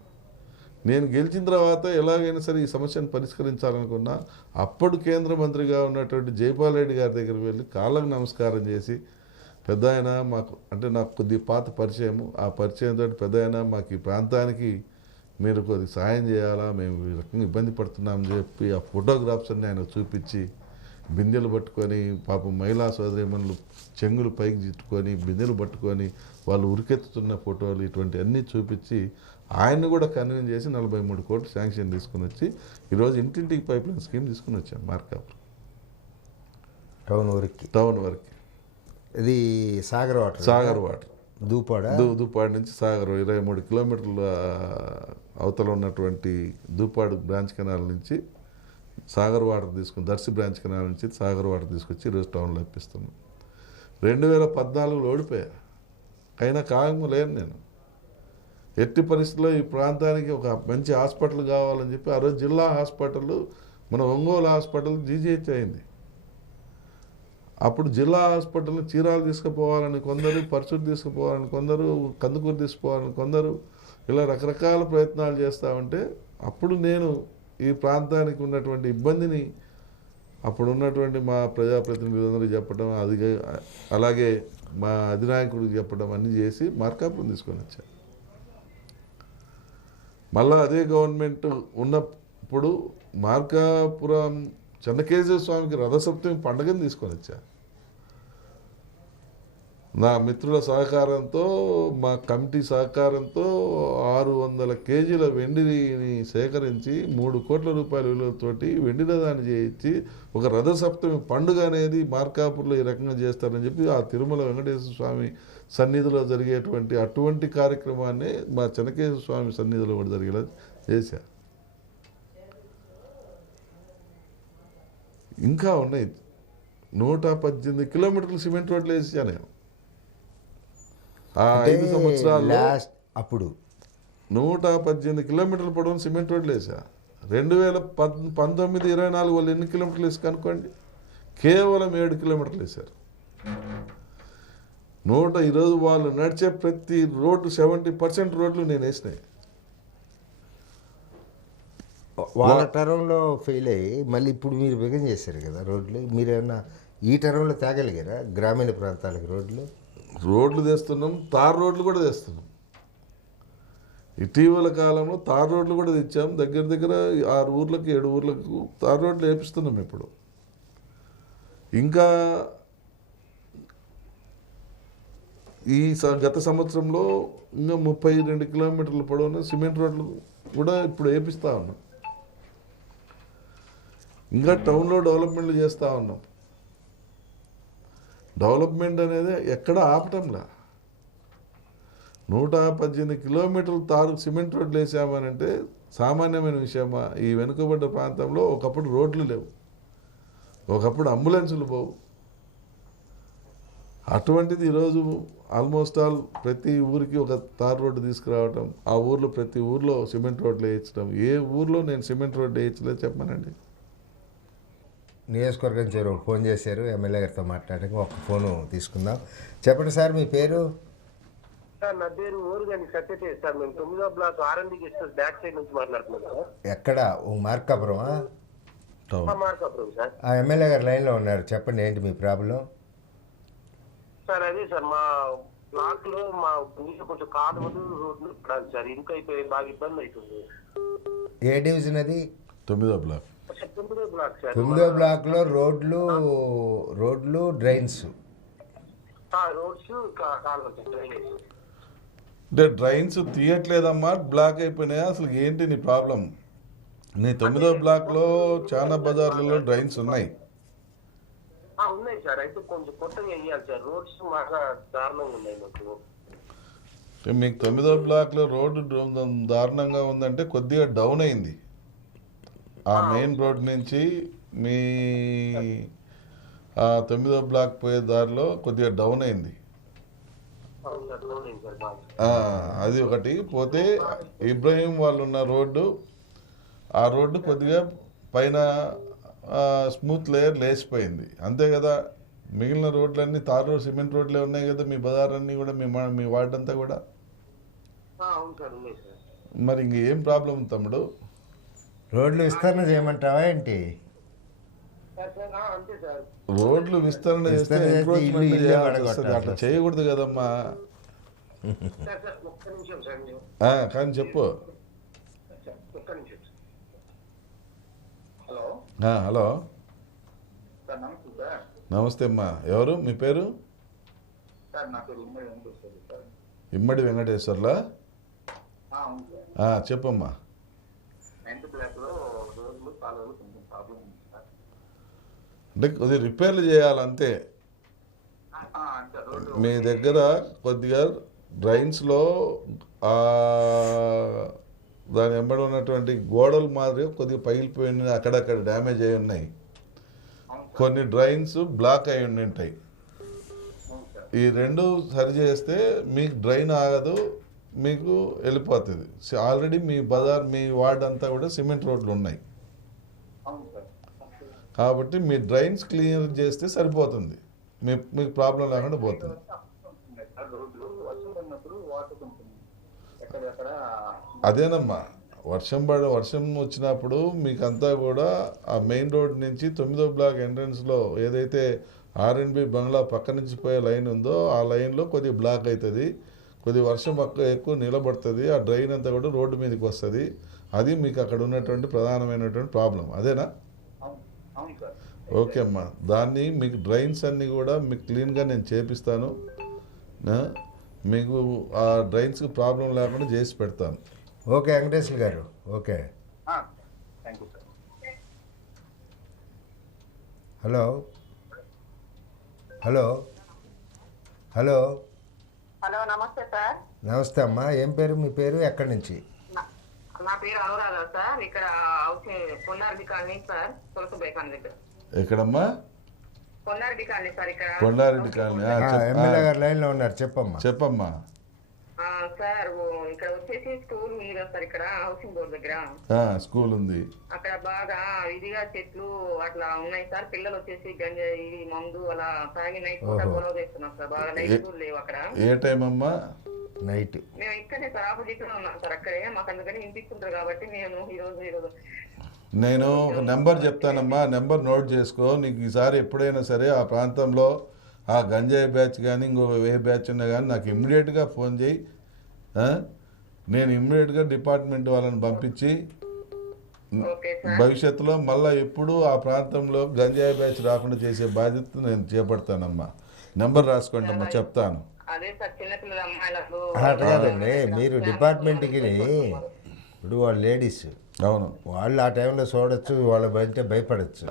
నేను గెలిచిన తర్వాత ఎలాగైనా సరే ఈ సమస్యను పరిష్కరించాలనుకున్నా అప్పుడు కేంద్ర మంత్రిగా ఉన్నటువంటి జైపాల్ రెడ్డి గారి దగ్గరికి వెళ్ళి కాళ్ళకు నమస్కారం చేసి, పెద్ద ఆయన మాకు అంటే నాకు కొద్ది పాత పరిచయము, ఆ పరిచయంతో పెద్ద ఆయన మాకు ఈ ప్రాంతానికి మీరు కొద్ది సాయం చేయాలా, మేము ఈ రకంగా ఇబ్బంది పడుతున్నామని చెప్పి ఆ ఫోటోగ్రాఫ్స్ అన్ని ఆయన చూపించి, బిందెలు పట్టుకొని పాపం మహిళా సోదరీమణులు చెంగులు పైకి చుట్టుకొని బిందెలు పట్టుకొని వాళ్ళు ఉరికెత్తుతున్న ఫోటోలు ఇటువంటి అన్నీ చూపించి ఆయన్ని కూడా కన్విన్స్ చేసి 43 కోట్లు శాంక్షన్ తీసుకుని వచ్చి ఈరోజు ఇంటింటికి పైప్ లైన్ స్కీమ్ తీసుకుని వచ్చాం మార్కాపురం టౌన్ వరకు. ఇది సాగర్ వాటర్ దూపాడు నుంచి సాగర్ 23 కిలోమీటర్ల అవతల ఉన్నటువంటి దూపాడు బ్రాంచ్ కెనాల్ నుంచి సాగర్ వాటర్ తీసుకుని, దర్శి బ్రాంచ్ కెనాల్ నుంచి సాగర్ వాటర్ తీసుకొచ్చి ఈరోజు టౌన్లో ఇప్పిస్తున్నాం. 2014లో ఓడిపోయా, అయినా కాగము లేను నేను. ఎట్టి పరిస్థితుల్లో ఈ ప్రాంతానికి ఒక మంచి హాస్పిటల్ కావాలని చెప్పి ఆ రోజు జిల్లా హాస్పిటల్ మన ఒంగోలు హాస్పిటల్ జీజీహెచ్ అయింది. అప్పుడు జిల్లా హాస్పిటల్ని చీరాలు తీసుకుపోవాలని కొందరు, పర్చూరు తీసుకుపోవాలని కొందరు, కందుకూరు తీసుకుపోవాలని కొందరు, ఇలా రకరకాల ప్రయత్నాలు చేస్తూ ఉంటే అప్పుడు నేను ఈ ప్రాంతానికి ఉన్నటువంటి ఇబ్బందిని అప్పుడు ఉన్నటువంటి మా ప్రజాప్రతినిధులందరూ చెప్పడం, అది అలాగే మా అధినాయకుడికి చెప్పడం అన్నీ చేసి మార్కాపురం తీసుకొని వచ్చాను. మళ్ళీ అదే గవర్నమెంట్ ఉన్నప్పుడు మార్కాపురం చెన్నకేశ్వర స్వామికి రథసప్తమి పండుగను తీసుకొని వచ్చా. నా మిత్రుల సహకారంతో మా కమిటీ సహకారంతో 600 కేజీల వెండిని సేకరించి 3 కోట్ల రూపాయల విలువతోటి వెండి రథాన్ని చేయించి ఒక రథసప్తమి పండుగ అనేది మార్కాపూర్లో ఈ రకంగా చేస్తారని చెప్పి ఆ తిరుమల వెంకటేశ్వర స్వామి సన్నిధిలో జరిగేటువంటి అటువంటి కార్యక్రమాన్ని మా చెన్నకేశ్వర స్వామి సన్నిధిలో కూడా జరిగేలా చేశారు. ఇంకా ఉన్నాయి 118 కిలోమీటర్లు సిమెంట్ రోడ్లు వేసాను నేను ఆ 5 సంవత్సరాల్లో. లాస్ట్ అప్పుడు 118 కిలోమీటర్ల పొడవున సిమెంట్ రోడ్లు వేసా. 2019-24 వాళ్ళు ఎన్ని కిలోమీటర్లు వేసి కనుక్కోండి, కేవలం 7 కిలోమీటర్లు వేశారు. ఈరోజు వాళ్ళు నడిచే ప్రతి రోడ్డు 70% రోడ్లు నేను వేసినాయి. వాళ్ళ టర్మ్లో ఫెయిల్ అయ్యి మళ్ళీ ఇప్పుడు మీరు బిగన్ చేశారు కదా రోడ్లు. మీరేమన్నా ఈ టర్మ్లో తేగలిగారా గ్రామీణ ప్రాంతాలకు రోడ్లు తెస్తున్నాం, తార్ రోడ్లు కూడా తెస్తున్నాం. ఇటీవల కాలంలో తార్ రోడ్లు కూడా తెచ్చాం. దగ్గర 6 ఊర్లకు 7 ఊర్లకు తార్ రోడ్లు వేపిస్తున్నాం ఇప్పుడు. ఇంకా ఈ గత సంవత్సరంలో ఇంకా 32 కిలోమీటర్ల పొడవున సిమెంట్ రోడ్లు కూడా ఇప్పుడు వేపిస్తూ ఉన్నాం. ఇంకా టౌన్లో డెవలప్మెంట్లు చేస్తూ ఉన్నాం. డెవలప్మెంట్ అనేది ఎక్కడ ఆపటంలా. 118 కిలోమీటర్లు తారు సిమెంట్ రోడ్లు వేసామనంటే సామాన్యమైన విషయమా? ఈ వెనుకబడ్డ ప్రాంతంలో ఒకప్పుడు రోడ్లు లేవు, ఒకప్పుడు అంబులెన్సులు పోవు. అటువంటిది ఈరోజు ఆల్మోస్ట్ ఆల్ ప్రతి ఊరికి ఒక తార్ రోడ్డు తీసుకురావటం, ఆ ఊర్లో ప్రతి ఊర్లో సిమెంట్ రోడ్లు వేయించడం. ఏ ఊర్లో నేను సిమెంట్ రోడ్డు వేయించలేదు చెప్పానండి. నియోజకవర్గం చేరు ఫోన్ చేశారు, ఎమ్మెల్యే గారితో మాట్లాడడానికి ఒక ఫోను తీసుకుందాం. చెప్పండి సార్, మీ పేరు? సార్ నా పేరు ఊరుగండి సత్యతేజ్ సార్. మేము 9వ block R&D guest back side నుంచి మాట్లాడుతున్నాం సార్. ఎక్కడ? మార్కాపురమా? మార్కాపురం సార్. ఆ ఎమ్మెల్యే గారు లైన్లో ఉన్నారు, చెప్పండి ఏంటి మీ ప్రాబ్లం? సార్ అదే సార్, మా బ్లాక్ లో మా నీళ్ళు కొంచెం కాలువలు రోడ్లు పడాలి సార్. ఇంకా అయిపోయి బాగా ఇబ్బంది అవుతుంది. ఏ డివిజన్ అది? 9వ బ్లాక్. 9వ బ్లాక్ సార్. 9వ బ్లాక్లో రోడ్లు డ్రైన్స్. రోడ్స్ కాలువలు డ్రైనేజ్. అంటే డ్రైన్స్ తీయట్లేదమ్మా, బ్లాక్ అయిపోయినాయా? అసలు ఏంటి నీ ప్రాబ్లం? నీ 9వ బ్లాక్లో చాలా బజార్లలో డ్రైన్స్ ఉన్నాయి. ఉన్నాయి సార్, అయితే కొంచెం కొత్తగా వేయాలి సార్. రోడ్స్ బాగా దారుణంగా ఉన్నాయి మాకు. మీకు 9వ బ్లాక్లో రోడ్డు దారుణంగా ఉందంటే కొద్దిగా డౌన్ అయింది. ఆ మెయిన్ రోడ్ నుంచి మీ 9వ బ్లాక్ పోయే దారిలో కొద్దిగా డౌన్ అయింది. అది ఒకటి. పోతే ఇబ్రహీం వాళ్ళు ఉన్న రోడ్డు, ఆ రోడ్డు కొద్దిగా పైన స్మూత్ లేయర్ లేచిపోయింది, అంతే కదా. మిగిలిన రోడ్లన్నీ తార్ రోడ్ సిమెంట్ రోడ్లే ఉన్నాయి కదా మీ బజార్లన్నీ కూడా, మీ వార్డ్ అంతా కూడా. మరి ఇంకేం ప్రాబ్లం తమ్ముడు? రోడ్లు విస్తరణ చేయమంటావా ఏంటి? రోడ్లు విస్తరణ చేస్తే ఎంక్రోచ్మెంట్ చేయాల్సి వస్తుంది, అట్లా చేయకూడదు కదమ్మా. కానీ చెప్పు. హలో, నమస్తే అమ్మా. ఎవరు మీ పేరు? ఇమ్మడి వెంకటేశ్వర్లా? చెప్పమ్మా. అంటే కొద్దిగా రిపేర్లు చేయాలంతే. మీ దగ్గర కొద్దిగా డ్రైన్స్లో దాని వెంబడి ఉన్నటువంటి గోడలు మాదిరి కొద్దిగా పగిలిపోయినాయి, అక్కడక్కడ డ్యామేజ్ అయి ఉన్నాయి. కొన్ని డ్రైన్స్ బ్లాక్ అయి ఉంటాయి. ఈ రెండు సరి చేస్తే మీకు డ్రైన్ ఆగదు, మీకు వెళ్ళిపోతుంది. ఆల్రెడీ మీ బజార్ మీ వార్డ్ అంతా కూడా సిమెంట్ రోడ్లు ఉన్నాయి కాబట్టి మీ డ్రైన్స్ క్లియర్ చేస్తే సరిపోతుంది, మీకు ప్రాబ్లం లేకుండా పోతుంది. అదేనమ్మా, వర్షం వచ్చినప్పుడు మీకంతా కూడా ఆ మెయిన్ రోడ్ నుంచి 9వ బ్లాక్ ఎంట్రన్స్లో ఏదైతే R&B బంగ్లా పక్క నుంచి పోయే లైన్ ఉందో ఆ లైన్లో కొద్దిగా బ్లాక్ అవుతుంది. కొద్దిగా వర్షం ఎక్కువ నిలబడుతుంది, ఆ డ్రైన్ అంతా కూడా రోడ్డు మీదకి వస్తుంది. అది మీకు అక్కడ ఉన్నటువంటి ప్రధానమైనటువంటి ప్రాబ్లం, అదేనా? ఓకే అమ్మా, దాన్ని మీకు డ్రైన్స్ అన్నీ కూడా మీకు క్లీన్గా నేను చేపిస్తాను. మీకు ఆ డ్రైన్స్కి ప్రాబ్లం లేకుండా చేసి పెడతాను. ఓకే వెంకటేశ్వర గారు. Okay. Thank you sir. Hello hello hello hello, నమస్తే సార్. నమస్తే అమ్మా. ఏం పేరు మీ పేరు? ఎక్కడి నుంచి? నా పేరు అనురాధ సార్. ఇక్కడ Kondareddy colony sir, Tulasibai colony దగ్గర. ఎక్కడమ్మా? Kondareddy colony sir. ఇక్కడ కొండారెడ్డి కాలనీ. ఎమ్మెల్యే గారు లైన్లో ఉన్నారు, చెప్పమ్మా. చెప్పమ్మా. సార్, ఇక్కడ వచ్చేసి స్కూల్ ఉంది కదా సార్, ఇక్కడ హౌసింగ్ బోర్డు దగ్గర స్కూల్ ఉంది. అక్కడ బాగా ఇదిగా చెట్లు అట్లా ఉన్నాయి సార్. పిల్లలు వచ్చేసి గంజాయి మందు అలా తాగి నైట్ పూట గొడవ చేస్తున్నాం సార్. బాగా నైట్ లేవు అక్కడ. ఏ టైం అమ్మా? నైట్. మేము ఇక్కడే సార్, ఆపోజిట్ లో ఉన్నాం సార్. అక్కడే మాకు అందుకని వినిపిస్తుంటారు కాబట్టి మేము ఈరోజు నేను ఒక నెంబర్ చెప్తానమ్మా, నెంబర్ నోట్ చేసుకో. నీకు ఈసారి ఎప్పుడైనా సరే ఆ ప్రాంతంలో ఆ గంజాయి బ్యాచ్ కానీ ఇంకొక ఏ బ్యాచ్ ఉన్నా కానీ నాకు ఇమ్మీడియట్గా ఫోన్ చేయి. నేను ఇమ్మీడియట్గా డిపార్ట్మెంట్ వాళ్ళని పంపించి భవిష్యత్తులో మళ్ళీ ఎప్పుడు ఆ ప్రాంతంలో గంజాయి బ్యాచ్ రాకుండా చేసే బాధ్యత నేను చేపడతానమ్మా. నెంబర్ రాసుకోండి అమ్మా, చెప్తాను. అట్లా కాదండి, మీరు డిపార్ట్మెంట్కి ఇప్పుడు వాళ్ళు లేడీస్, అవును, వాళ్ళు ఆ టైంలో చూడొచ్చు, వాళ్ళు అంటే భయపడచ్చు.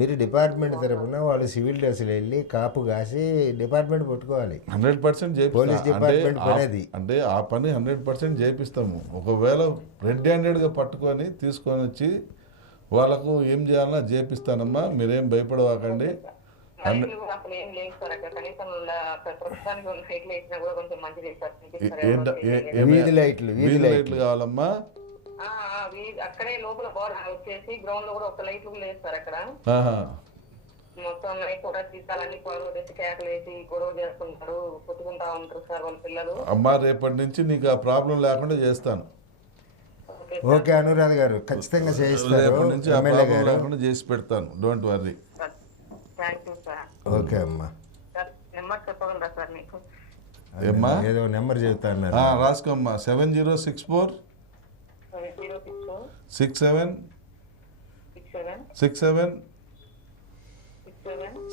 మీరు డిపార్ట్మెంట్ తరఫున వాళ్ళు సివిల్ డ్రెస్సులు వెళ్ళి కాపు కాసి డిపార్ట్మెంట్ పట్టుకోవాలి. 100% పోలీస్ డిపార్ట్మెంట్ పనేది. అంటే ఆ పని 100% చేపిస్తాము. ఒకవేళ రెడ్ హ్యాండెడ్గా పట్టుకొని తీసుకొని వచ్చి వాళ్ళకు ఏం చేయాలన్నా చేపిస్తానమ్మా, మీరేం భయపడవాకండి. వీధి లైట్లు కావాలమ్మా? అక్కడే లోపల వచ్చేసి గ్రౌండ్ లో కూడా ఒక లైట్లు లేదు సార్ అక్కడ. మొత్తం నైట్ కూడా తీసాలని కేకలు వేసి గొడవ చేసుకుంటారు, కొట్టుకుంటా ఉంటారు సార్ వాళ్ళ పిల్లలు. అమ్మా, రేపటి నుంచి నీకు ఆ ప్రాబ్లం లేకుండా చేస్తాను. ఓకే అనురాధ గారు, ఖచ్చితంగా చేయిస్తారు. రేపటి నుంచి ఆ ప్రాబ్లం లేకుండా చేసి పెడతాను, డోంట్ వర్రీ. ఓకే అమ్మా. నెంబర్ చెప్పగలరా సార్ మీకు? ఏదో నెంబర్ చెబుతాను, రాసుకోమ్మా. 7064 67 67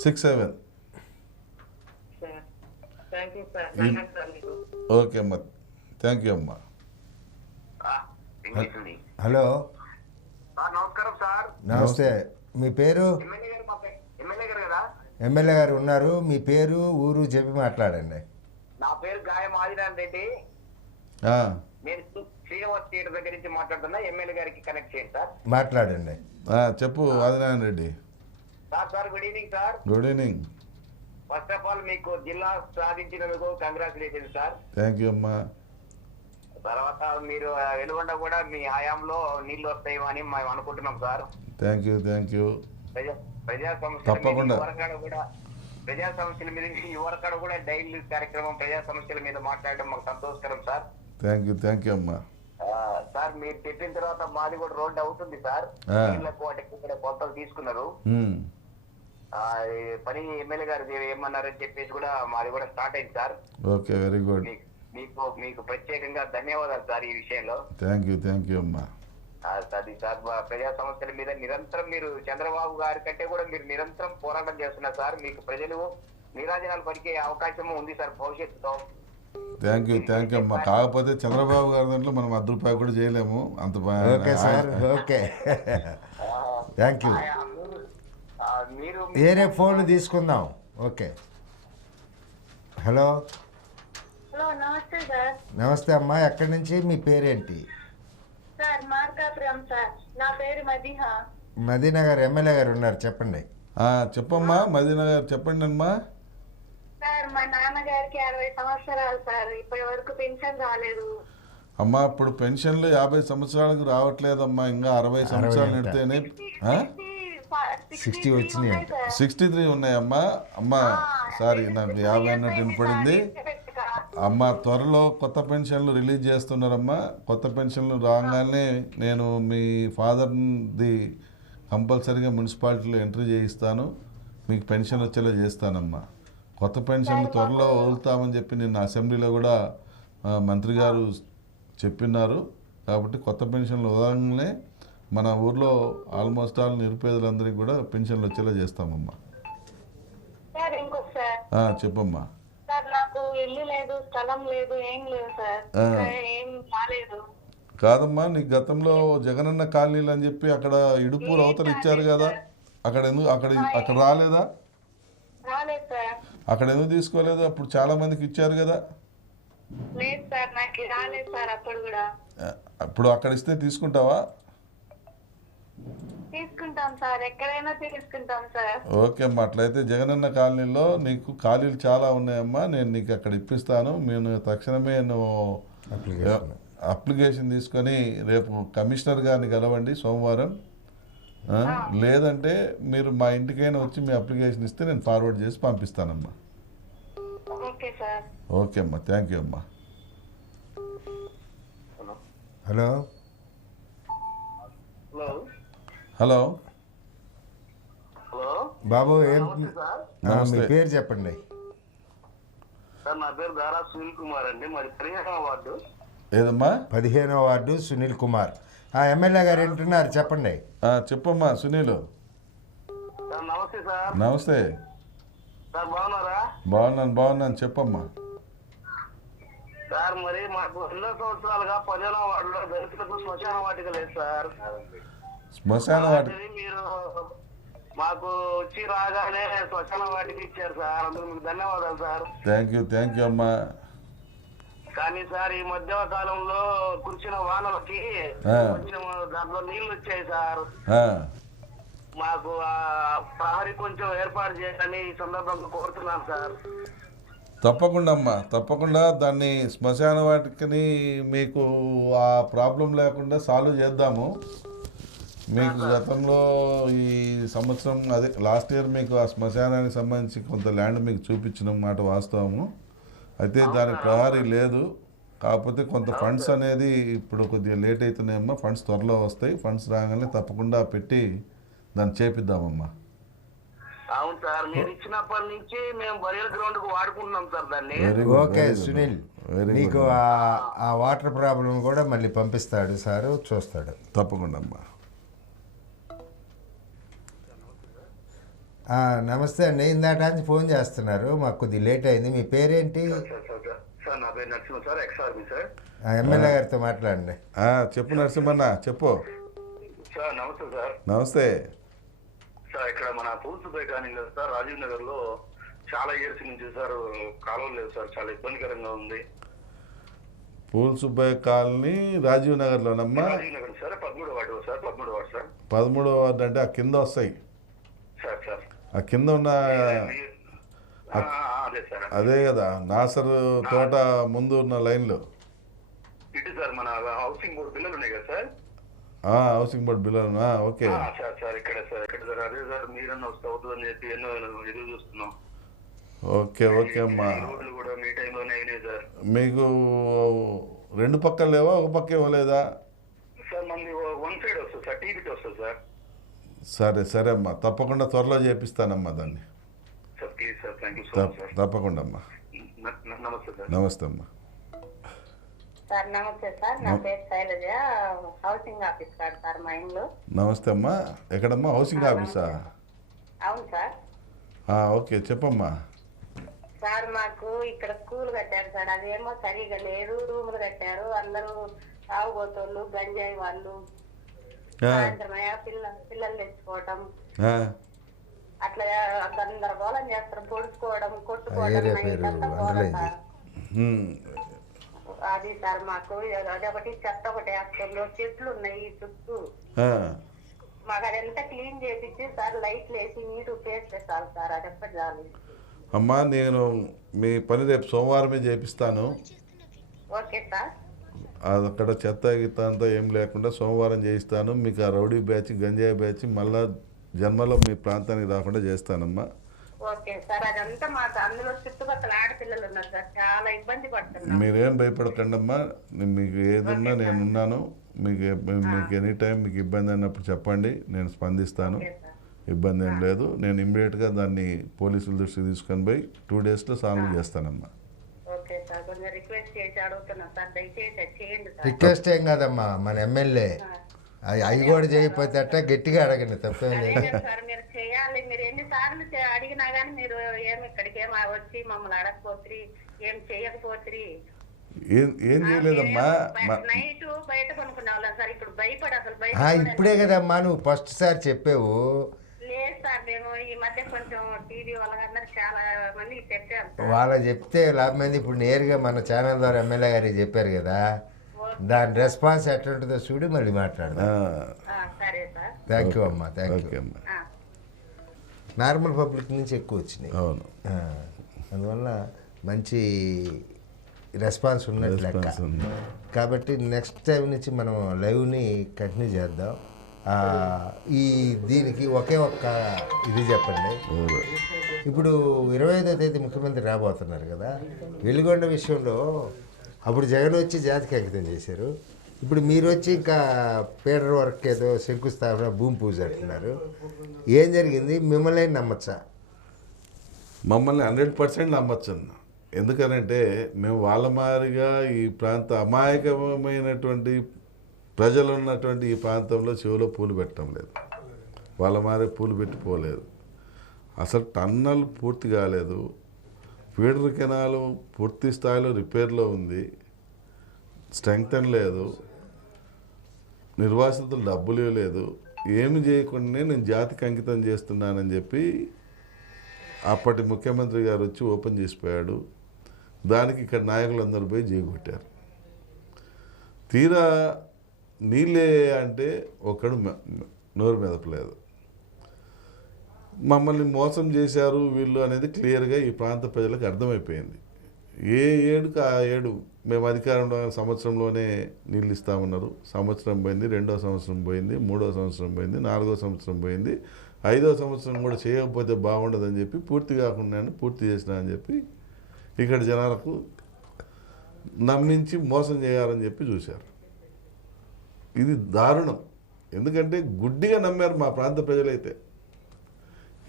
67. ఓకే అమ్మా, థ్యాంక్ యూ అమ్మా. హలో, నమస్కారం సార్. నమస్తే. మీ పేరు? ఎమ్మెల్యే గారు ఉన్నారు. మీ పేరు ఊరు చెప్పి మాట్లాడండి. నా పేరు గాయం ఆదినారాయణ రెడ్డి. నేను శ్రీనివాస్ థియేటర్ దగ్గర నుంచి మాట్లాడుతున్నా. ఎమ్మెల్యే గారికి కనెక్ట్ చేయండి సార్. మాట్లాడండి. చెప్పు Adinarayana Reddy. Sir good evening sir. Good evening. First of all మీకు జిల్లా సాధించినందుకు కంగ్రాచులేషన్ సార్. థ్యాంక్ యూ అమ్మా. తర్వాత మీరు వెలుగొండ కూడా మీ హయాంలో నీళ్లు వస్తాయి అని మేము అనుకుంటున్నాం sir. Thank you, thank you. ప్రజా సమస్యల మీద యువరకాడ కూడా డైలీ కార్యక్రమం ప్రజా సమస్యల మీద మాట్లాడడం మాకు సంతోషకరం sir. Thank you, thank you అమ్మా. సార్ మీరు చెప్పిన తర్వాత మాది కూడా రోడ్డు అవుతుంది సార్. నీళ్లకు వాటికి ఇక్కడ కొత్తలు తీసుకున్నారు. పని ఎమ్మెల్యే గారు ఏమన్నారని చెప్పేసి కూడా మాది కూడా స్టార్ట్ అయింది సార్. Okay, very good. మీకు ప్రత్యేకంగా ధన్యవాదాలు సార్ ఈ విషయంలో. థ్యాంక్ యూ, థ్యాంక్ యూ అమ్మా. అది సార్ ప్రజా సమస్యల మీద నిరంతరం మీరు చంద్రబాబు గారి కంటే కూడా మీరు నిరంతరం పోరాటం చేస్తున్నారు సార్. మీకు ప్రజలు నీరాజనాలు పలికే అవకాశం ఉంది సార్ భవిష్యత్తులో. థ్యాంక్ యూ, థ్యాంక్ యూ అమ్మా. కాకపోతే చంద్రబాబు గారి దాంట్లో మనం ₹1 కూడా చేయలేము అంత. Okay sir, okay, thank you. మీరు వేరే ఫోన్ తీసుకుందాం. ఓకే. హలో. నమస్తే సార్. నమస్తే అమ్మా. ఎక్కడి నుంచి? మీ పేరేంటి? Sir Markapuram sir. నా పేరు మదీహా. మదీనా గారు ఎమ్మెల్యే గారు ఉన్నారు, చెప్పండి. చెప్పమ్మా మదీనా గారు, చెప్పండి అమ్మా. సార్ మా నాన్నగారికి 60 సంవత్సరాలు సార్. ఇప్పటి వరకు పెన్షన్ రాలేదు. అమ్మా, ఇప్పుడు పెన్షన్లు 50 సంవత్సరాలకు రావట్లేదమ్మా. ఇంకా 60 సంవత్సరాలు నిడితేనే 60 వచ్చినాయి. 63 ఉన్నాయమ్మా. అమ్మా సారీ, నాకు 50 అన్నట్టు వినపడింది. అమ్మ, త్వరలో కొత్త పెన్షన్లు రిలీజ్ చేస్తున్నారమ్మా. కొత్త పెన్షన్లు రాగానే నేను మీ ఫాదర్ది కంపల్సరీగా మున్సిపాలిటీలో ఎంట్రీ చేయిస్తాను, మీకు పెన్షన్ వచ్చేలా చేస్తానమ్మా. కొత్త పెన్షన్లు త్వరలో వదులుతామని చెప్పి నిన్న అసెంబ్లీలో కూడా మంత్రి గారు చెప్పినారు. కాబట్టి కొత్త పెన్షన్లు వదలగానే మన ఊర్లో ఆల్మోస్ట్ ఆల్ నిరుపేదలందరికీ కూడా పెన్షన్లు వచ్చేలా చేస్తామమ్మా. చెప్పమ్మా. నా మాకు ఇల్లు లేదు, స్థలం లేదు, ఏం లేదు సార్. ఇంకా ఏం రాలేదు. కాదమ్మా, నీకు గతంలో జగనన్న కాలనీలు అని చెప్పి అక్కడ ఇడుపూరు అవతల ఇచ్చారు కదా, అక్కడ రాలేదా? రాలేదు సార్. అక్కడ ఎందుకు తీసుకోలేదు? అప్పుడు చాలా మందికి ఇచ్చారు కదా. లేదు సార్, నాకు రాలేదు సార్. అప్పుడు కూడా అప్పుడు అక్కడ ఇస్తే తీసుకుంటావా? తీసుకుంటాం సార్, ఎక్కడైనా తీసుకుంటాం సార్. ఓకే అమ్మా, అట్లయితే జగనన్న కాలనీలో నీకు ఖాళీలు చాలా ఉన్నాయమ్మా, నేను నీకు అక్కడ ఇప్పిస్తాను. నేను తక్షణమే నువ్వు అప్లికేషన్ తీసుకొని రేపు కమిషనర్ గారిని కలవండి సోమవారం. లేదంటే మీరు మా ఇంటికైనా వచ్చి మీ అప్లికేషన్ ఇస్తే నేను ఫార్వర్డ్ చేసి పంపిస్తానమ్మా. Okay sir. ఓకే అమ్మా, థ్యాంక్ యూ అమ్మా. హలో హలో బాబు, ఏం నమస్తే. మీ పేరు చెప్పండి. సార్ నా పేరు దారా సునీల్ కుమార్ అండి, మరి 15వ వార్డు. ఏదమ్మా? 15వ వార్డు సునీల్ కుమార్. ఎమ్మెల్యే గారు ఏంటున్నారు చెప్పండి. చెప్పమ్మా సునీల్. సార్ నమస్తే సార్. నమస్తే సార్ బాగున్నారా? బాగున్నాను చెప్పమ్మా. సార్ మరి మాకు ఎన్నో సంవత్సరాలుగా 15వ వార్డులో దళితులకు శ్మశాన వాటిక లేదు సార్. శ్మశాన వాటిక అలాంటిది మీరు మాకు వచ్చి రాగానే శ్మశాన వాటిక ఇచ్చారు సార్, అందుకు మీకు ధన్యవాదాలు సార్. థ్యాంక్ యూ అమ్మా. కానీ సార్ ఈ మధ్య కాలంలో కురిసిన వానలకి కొంచెం దాంట్లో నీళ్లు వచ్చాయి సార్. మాకు ఆ ప్రహరీ కొంచెం ఏర్పాటు చేయాలని ఈ సందర్భంగా కోరుతున్నాను సార్. తప్పకుండా అమ్మా, తప్పకుండా దాన్ని శ్మశాన వాటికని మీకు ఆ ప్రాబ్లం లేకుండా సాల్వ్ చేద్దాము. మీకు గతంలో ఈ సంవత్సరం అదే లాస్ట్ ఇయర్ మీకు ఆ శ్మశానానికి సంబంధించి కొంత ల్యాండ్ మీకు చూపించిన మాట వాస్తవము. అయితే దానికి ప్రహారీ లేదు, కాకపోతే కొంత ఫండ్స్ అనేది ఇప్పుడు కొద్దిగా లేట్ అవుతున్నాయమ్మా. ఫండ్స్ త్వరలో వస్తాయి. ఫండ్స్ రాగానే తప్పకుండా పెట్టి దాన్ని చేపిద్దామమ్మా. అవును సార్, మీరు ఇచ్చినప్పటి నుంచి మేము బరియల్ గ్రౌండ్ కు వాడుకుంటున్నాం సార్ దాన్ని. ఓకే సునీల్, నీకు ఆ వాటర్ ప్రాబ్లం కూడా మళ్ళీ పంపిస్తాడు సారు, చూస్తాడు. తప్పకుండా అమ్మా. నమస్తే అండి, ఇందాక నుంచి ఫోన్ చేస్తున్నారు, మాకు కొద్దిగా లేట్ అయింది. మీ పేరేంటి? సార్ నా పేరు నరసింహ సార్, ఎక్స్ఆర్బి సార్. ఎమ్మెల్యే గారితో మాట్లాడండి. చెప్పు నరసింహన్న, చెప్పు. సార్ నమస్తే సార్. నమస్తే సార్, ఇక్కడ మన పూల్సుపై కానీ సార్ రాజీవ్ నగర్ లో చాలా ఇయర్స్ నుంచి సార్ కాలువలు లేదు సార్, చాలా ఇబ్బందికరంగా ఉంది. పూల్ సుబ్బయ్య కాలనీ రాజీవ్ నగర్లోనమ్మా. రాజీవ్ నగర్ సార్ 13వ వార్డు సార్. 13వ వార్డు సార్. 13వ వార్డు అంటే ఆ కింద వస్తాయి, సార్ సార్ ఆ కింద ఉన్న అదే సార్, అదే కదా నాసర్ తోట ముందు ఉన్న లైన్లో. ఇటు సార్ మన హౌసింగ్ బోర్డు బిల్లులు ఉన్నాయి కదా sir. Housing board bill. Okay sir sir ఇక్కడ సార్, ఇక్కడ సార్ అదే సార్, మీరన్నా వస్తే అవుతుందని చెప్పి ఎన్నో ఎదురు చూస్తున్నాం. ఓకే అమ్మా. రోడ్లు కూడా మీ టైంలోనే అయినాయి సార్. మీకు రెండు పక్కలు లేవా, ఒక పక్క ఇవ్వలేదా? సార్ మనది వన్ సైడ్ వస్తుంది సార్, టీబీటీ వస్తుంది సార్. సరే అమ్మా, తప్పకుండా త్వరలో చేపిస్తానమ్మా దాన్ని. Sir please sir, thank you so much sir. తప్పకుండా అమ్మా. నమస్తే సార్. నమస్తే అమ్మా. సార్ నమస్తే సార్, నా పేరు శైలజ, హౌసింగ్ ఆఫీస్ కాదు సార్ మా ఇంట్లో. నమస్తే అమ్మా. ఎక్కడమ్మా? హౌసింగ్ ఆఫీసా? అవును సార్. ఓకే చెప్పమ్మా. సార్ మాకు ఇక్కడ స్కూల్ కట్టారు సార్, అదేమో సరిగా లేదు. రూములు కట్టారు, అందరూ తాగుబోతోళ్ళు, గంజాయి వాళ్ళు, సాయంత్రం పిల్లలు తెచ్చుకోవటం, అట్లా గందరగోళం చేస్తారు. పొడుచుకోవడం, కొట్టుకోవడం. అది సార్ మాకు అదొకటి, చెత్త ఒకటి వేస్తుండ్రు, చెట్లు ఉన్నాయి చుట్టూ. మాకు అదంతా క్లీన్ చేపించి సార్ లైట్లు వేసి నీరు చేస్తే చాలు సార్, అది ఎప్పటి చాలు. అమ్మా, నేను మీ పని రేపు సోమవారమే చేపిస్తాను. Okay sir. అది అక్కడ చెత్త గిత్త అంతా ఏం లేకుండా సోమవారం చేయిస్తాను. మీకు ఆ రౌడీ బ్యాచ్, గంజాయి బ్యాచ్ మళ్ళా జన్మలో మీ ప్రాంతానికి రాకుండా చేస్తానమ్మా. ఓకే సార్, అదంతా మాకు అందులో చుట్టుపక్కల ఆడపిల్లలు ఉన్నారు సార్, చాలా ఇబ్బంది పడుతున్నారు. మీరేం భయపడకండి అమ్మా, మీకు ఏదున్నా నేనున్నాను. మీకు ఎనీ టైం మీకు ఇబ్బంది అయినప్పుడు చెప్పండి, నేను స్పందిస్తాను. ఇబ్బంది ఏం లేదు. నేను ఇమ్మీడియట్గా దాన్ని పోలీసుల దృష్టికి తీసుకొని పోయి 2 daysలో సాల్వ్ చేస్తానమ్మా. రిక్వెస్ట్ ఏం కాదమ్మా, మన ఎమ్మెల్యే అవి కూడా చేయకపోతే అట్ట గట్టిగా అడగండి, తప్పేం లేదు. మళ్ళీ మీరు ఎన్నిసార్లు అడిగినా గానీ మీరు ఏమి ఇక్కడికి ఏం వచ్చి మమ్మల్ని అడగపోతురి, ఏం చేయకపోతురి. ఏం చేయలేదమ్మా. నైట్ బయట కొనుక్కునే వాళ్ళం సార్. ఇప్పుడు భయపడి అసలు ఇప్పుడే కదమ్మా నువ్వు ఫస్ట్ సారి చెప్పావు. లేదు సార్, మేము ఈ మధ్య కొంచెం టీవీ వాళ్ళందరూ చాలా మందికి చెప్పాము. వాళ్ళకి చెప్తే లాభమైంది. ఇప్పుడు నేరుగా మన ఛానల్ ద్వారా ఎమ్మెల్యే గారికి చెప్పారు కదా, దాని రెస్పాన్స్ ఎట్లుంటుందో చూడి మళ్ళీ మాట్లాడదాం. సరే సార్. థ్యాంక్ యూ అమ్మా, థ్యాంక్ యూ. ఓకే అమ్మా. నార్మల్ పబ్లిక్ నుంచి ఎక్కువ వచ్చినాయి. అవును, అందువల్ల మంచి రెస్పాన్స్ ఉన్నట్లు లెక్క. రెస్పాన్స్ ఉంది. కాబట్టి నెక్స్ట్ టైం నుంచి మనం లైవ్ని కంటిన్యూ చేద్దాం. దీనికి ఒకే ఒక్క ఇది చెప్పండి. ఇప్పుడు 25వ తేదీ ముఖ్యమంత్రి రాబోతున్నారు కదా, వెలుగొండ విషయంలో అప్పుడు జగన్ వచ్చి జాతికి అంకితం చేశారు. ఇప్పుడు మీరు వచ్చి ఇంకా పేడర్ వర్క్ ఏదో శంకుస్థాపన భూమి పూజ అంటున్నారు. ఏం జరిగింది? మిమ్మల్ని నమ్మచ్చా? మమ్మల్ని 100% నమ్మచ్చు అన్న. ఎందుకనంటే మేము వాళ్ళ మాదిరిగా ఈ ప్రాంత అమాయకమైనటువంటి ప్రజలు ఉన్నటువంటి ఈ ప్రాంతంలో చెవిలో పూలు పెట్టడం లేదు. వాళ్ళ మాదిరి పూలు పెట్టిపోలేదు. అసలు టన్నల్ పూర్తి కాలేదు. ఫీడర్ కెనాలు పూర్తి స్థాయిలో రిపేర్లో ఉంది. స్ట్రెంగ్తన్ లేదు, నిర్వాసితులు డబ్బులు లేదు. ఏమి చేయకుండానే నేను జాతికి అంకితం చేస్తున్నానని చెప్పి అప్పటి ముఖ్యమంత్రి గారు వచ్చి ఓపెన్ చేసిపోయాడు. దానికి ఇక్కడ నాయకులందరూ పోయి జైగొట్టారు. తీరా నీళ్ళే అంటే ఒక్కడు నోరు మెదపలేదు. మమ్మల్ని మోసం చేశారు వీళ్ళు అనేది క్లియర్గా ఈ ప్రాంత ప్రజలకు అర్థమైపోయింది. ఏ ఏడుకు ఆ ఏడు మేము అధికారంలో సంవత్సరంలోనే నీళ్ళు ఇస్తామన్నారు. సంవత్సరం పోయింది, 2వ సంవత్సరం పోయింది, 3వ సంవత్సరం పోయింది, 4వ సంవత్సరం పోయింది, 5వ సంవత్సరం కూడా చేయకపోతే బాగుండదని చెప్పి పూర్తి కాకుండా పూర్తి చేసిన అని చెప్పి ఇక్కడ జనాలకు నమ్మించి మోసం చేయాలని చెప్పి చూశారు. ఇది దారుణం. ఎందుకంటే గుడ్డిగా నమ్మారు మా ప్రాంత ప్రజలైతే.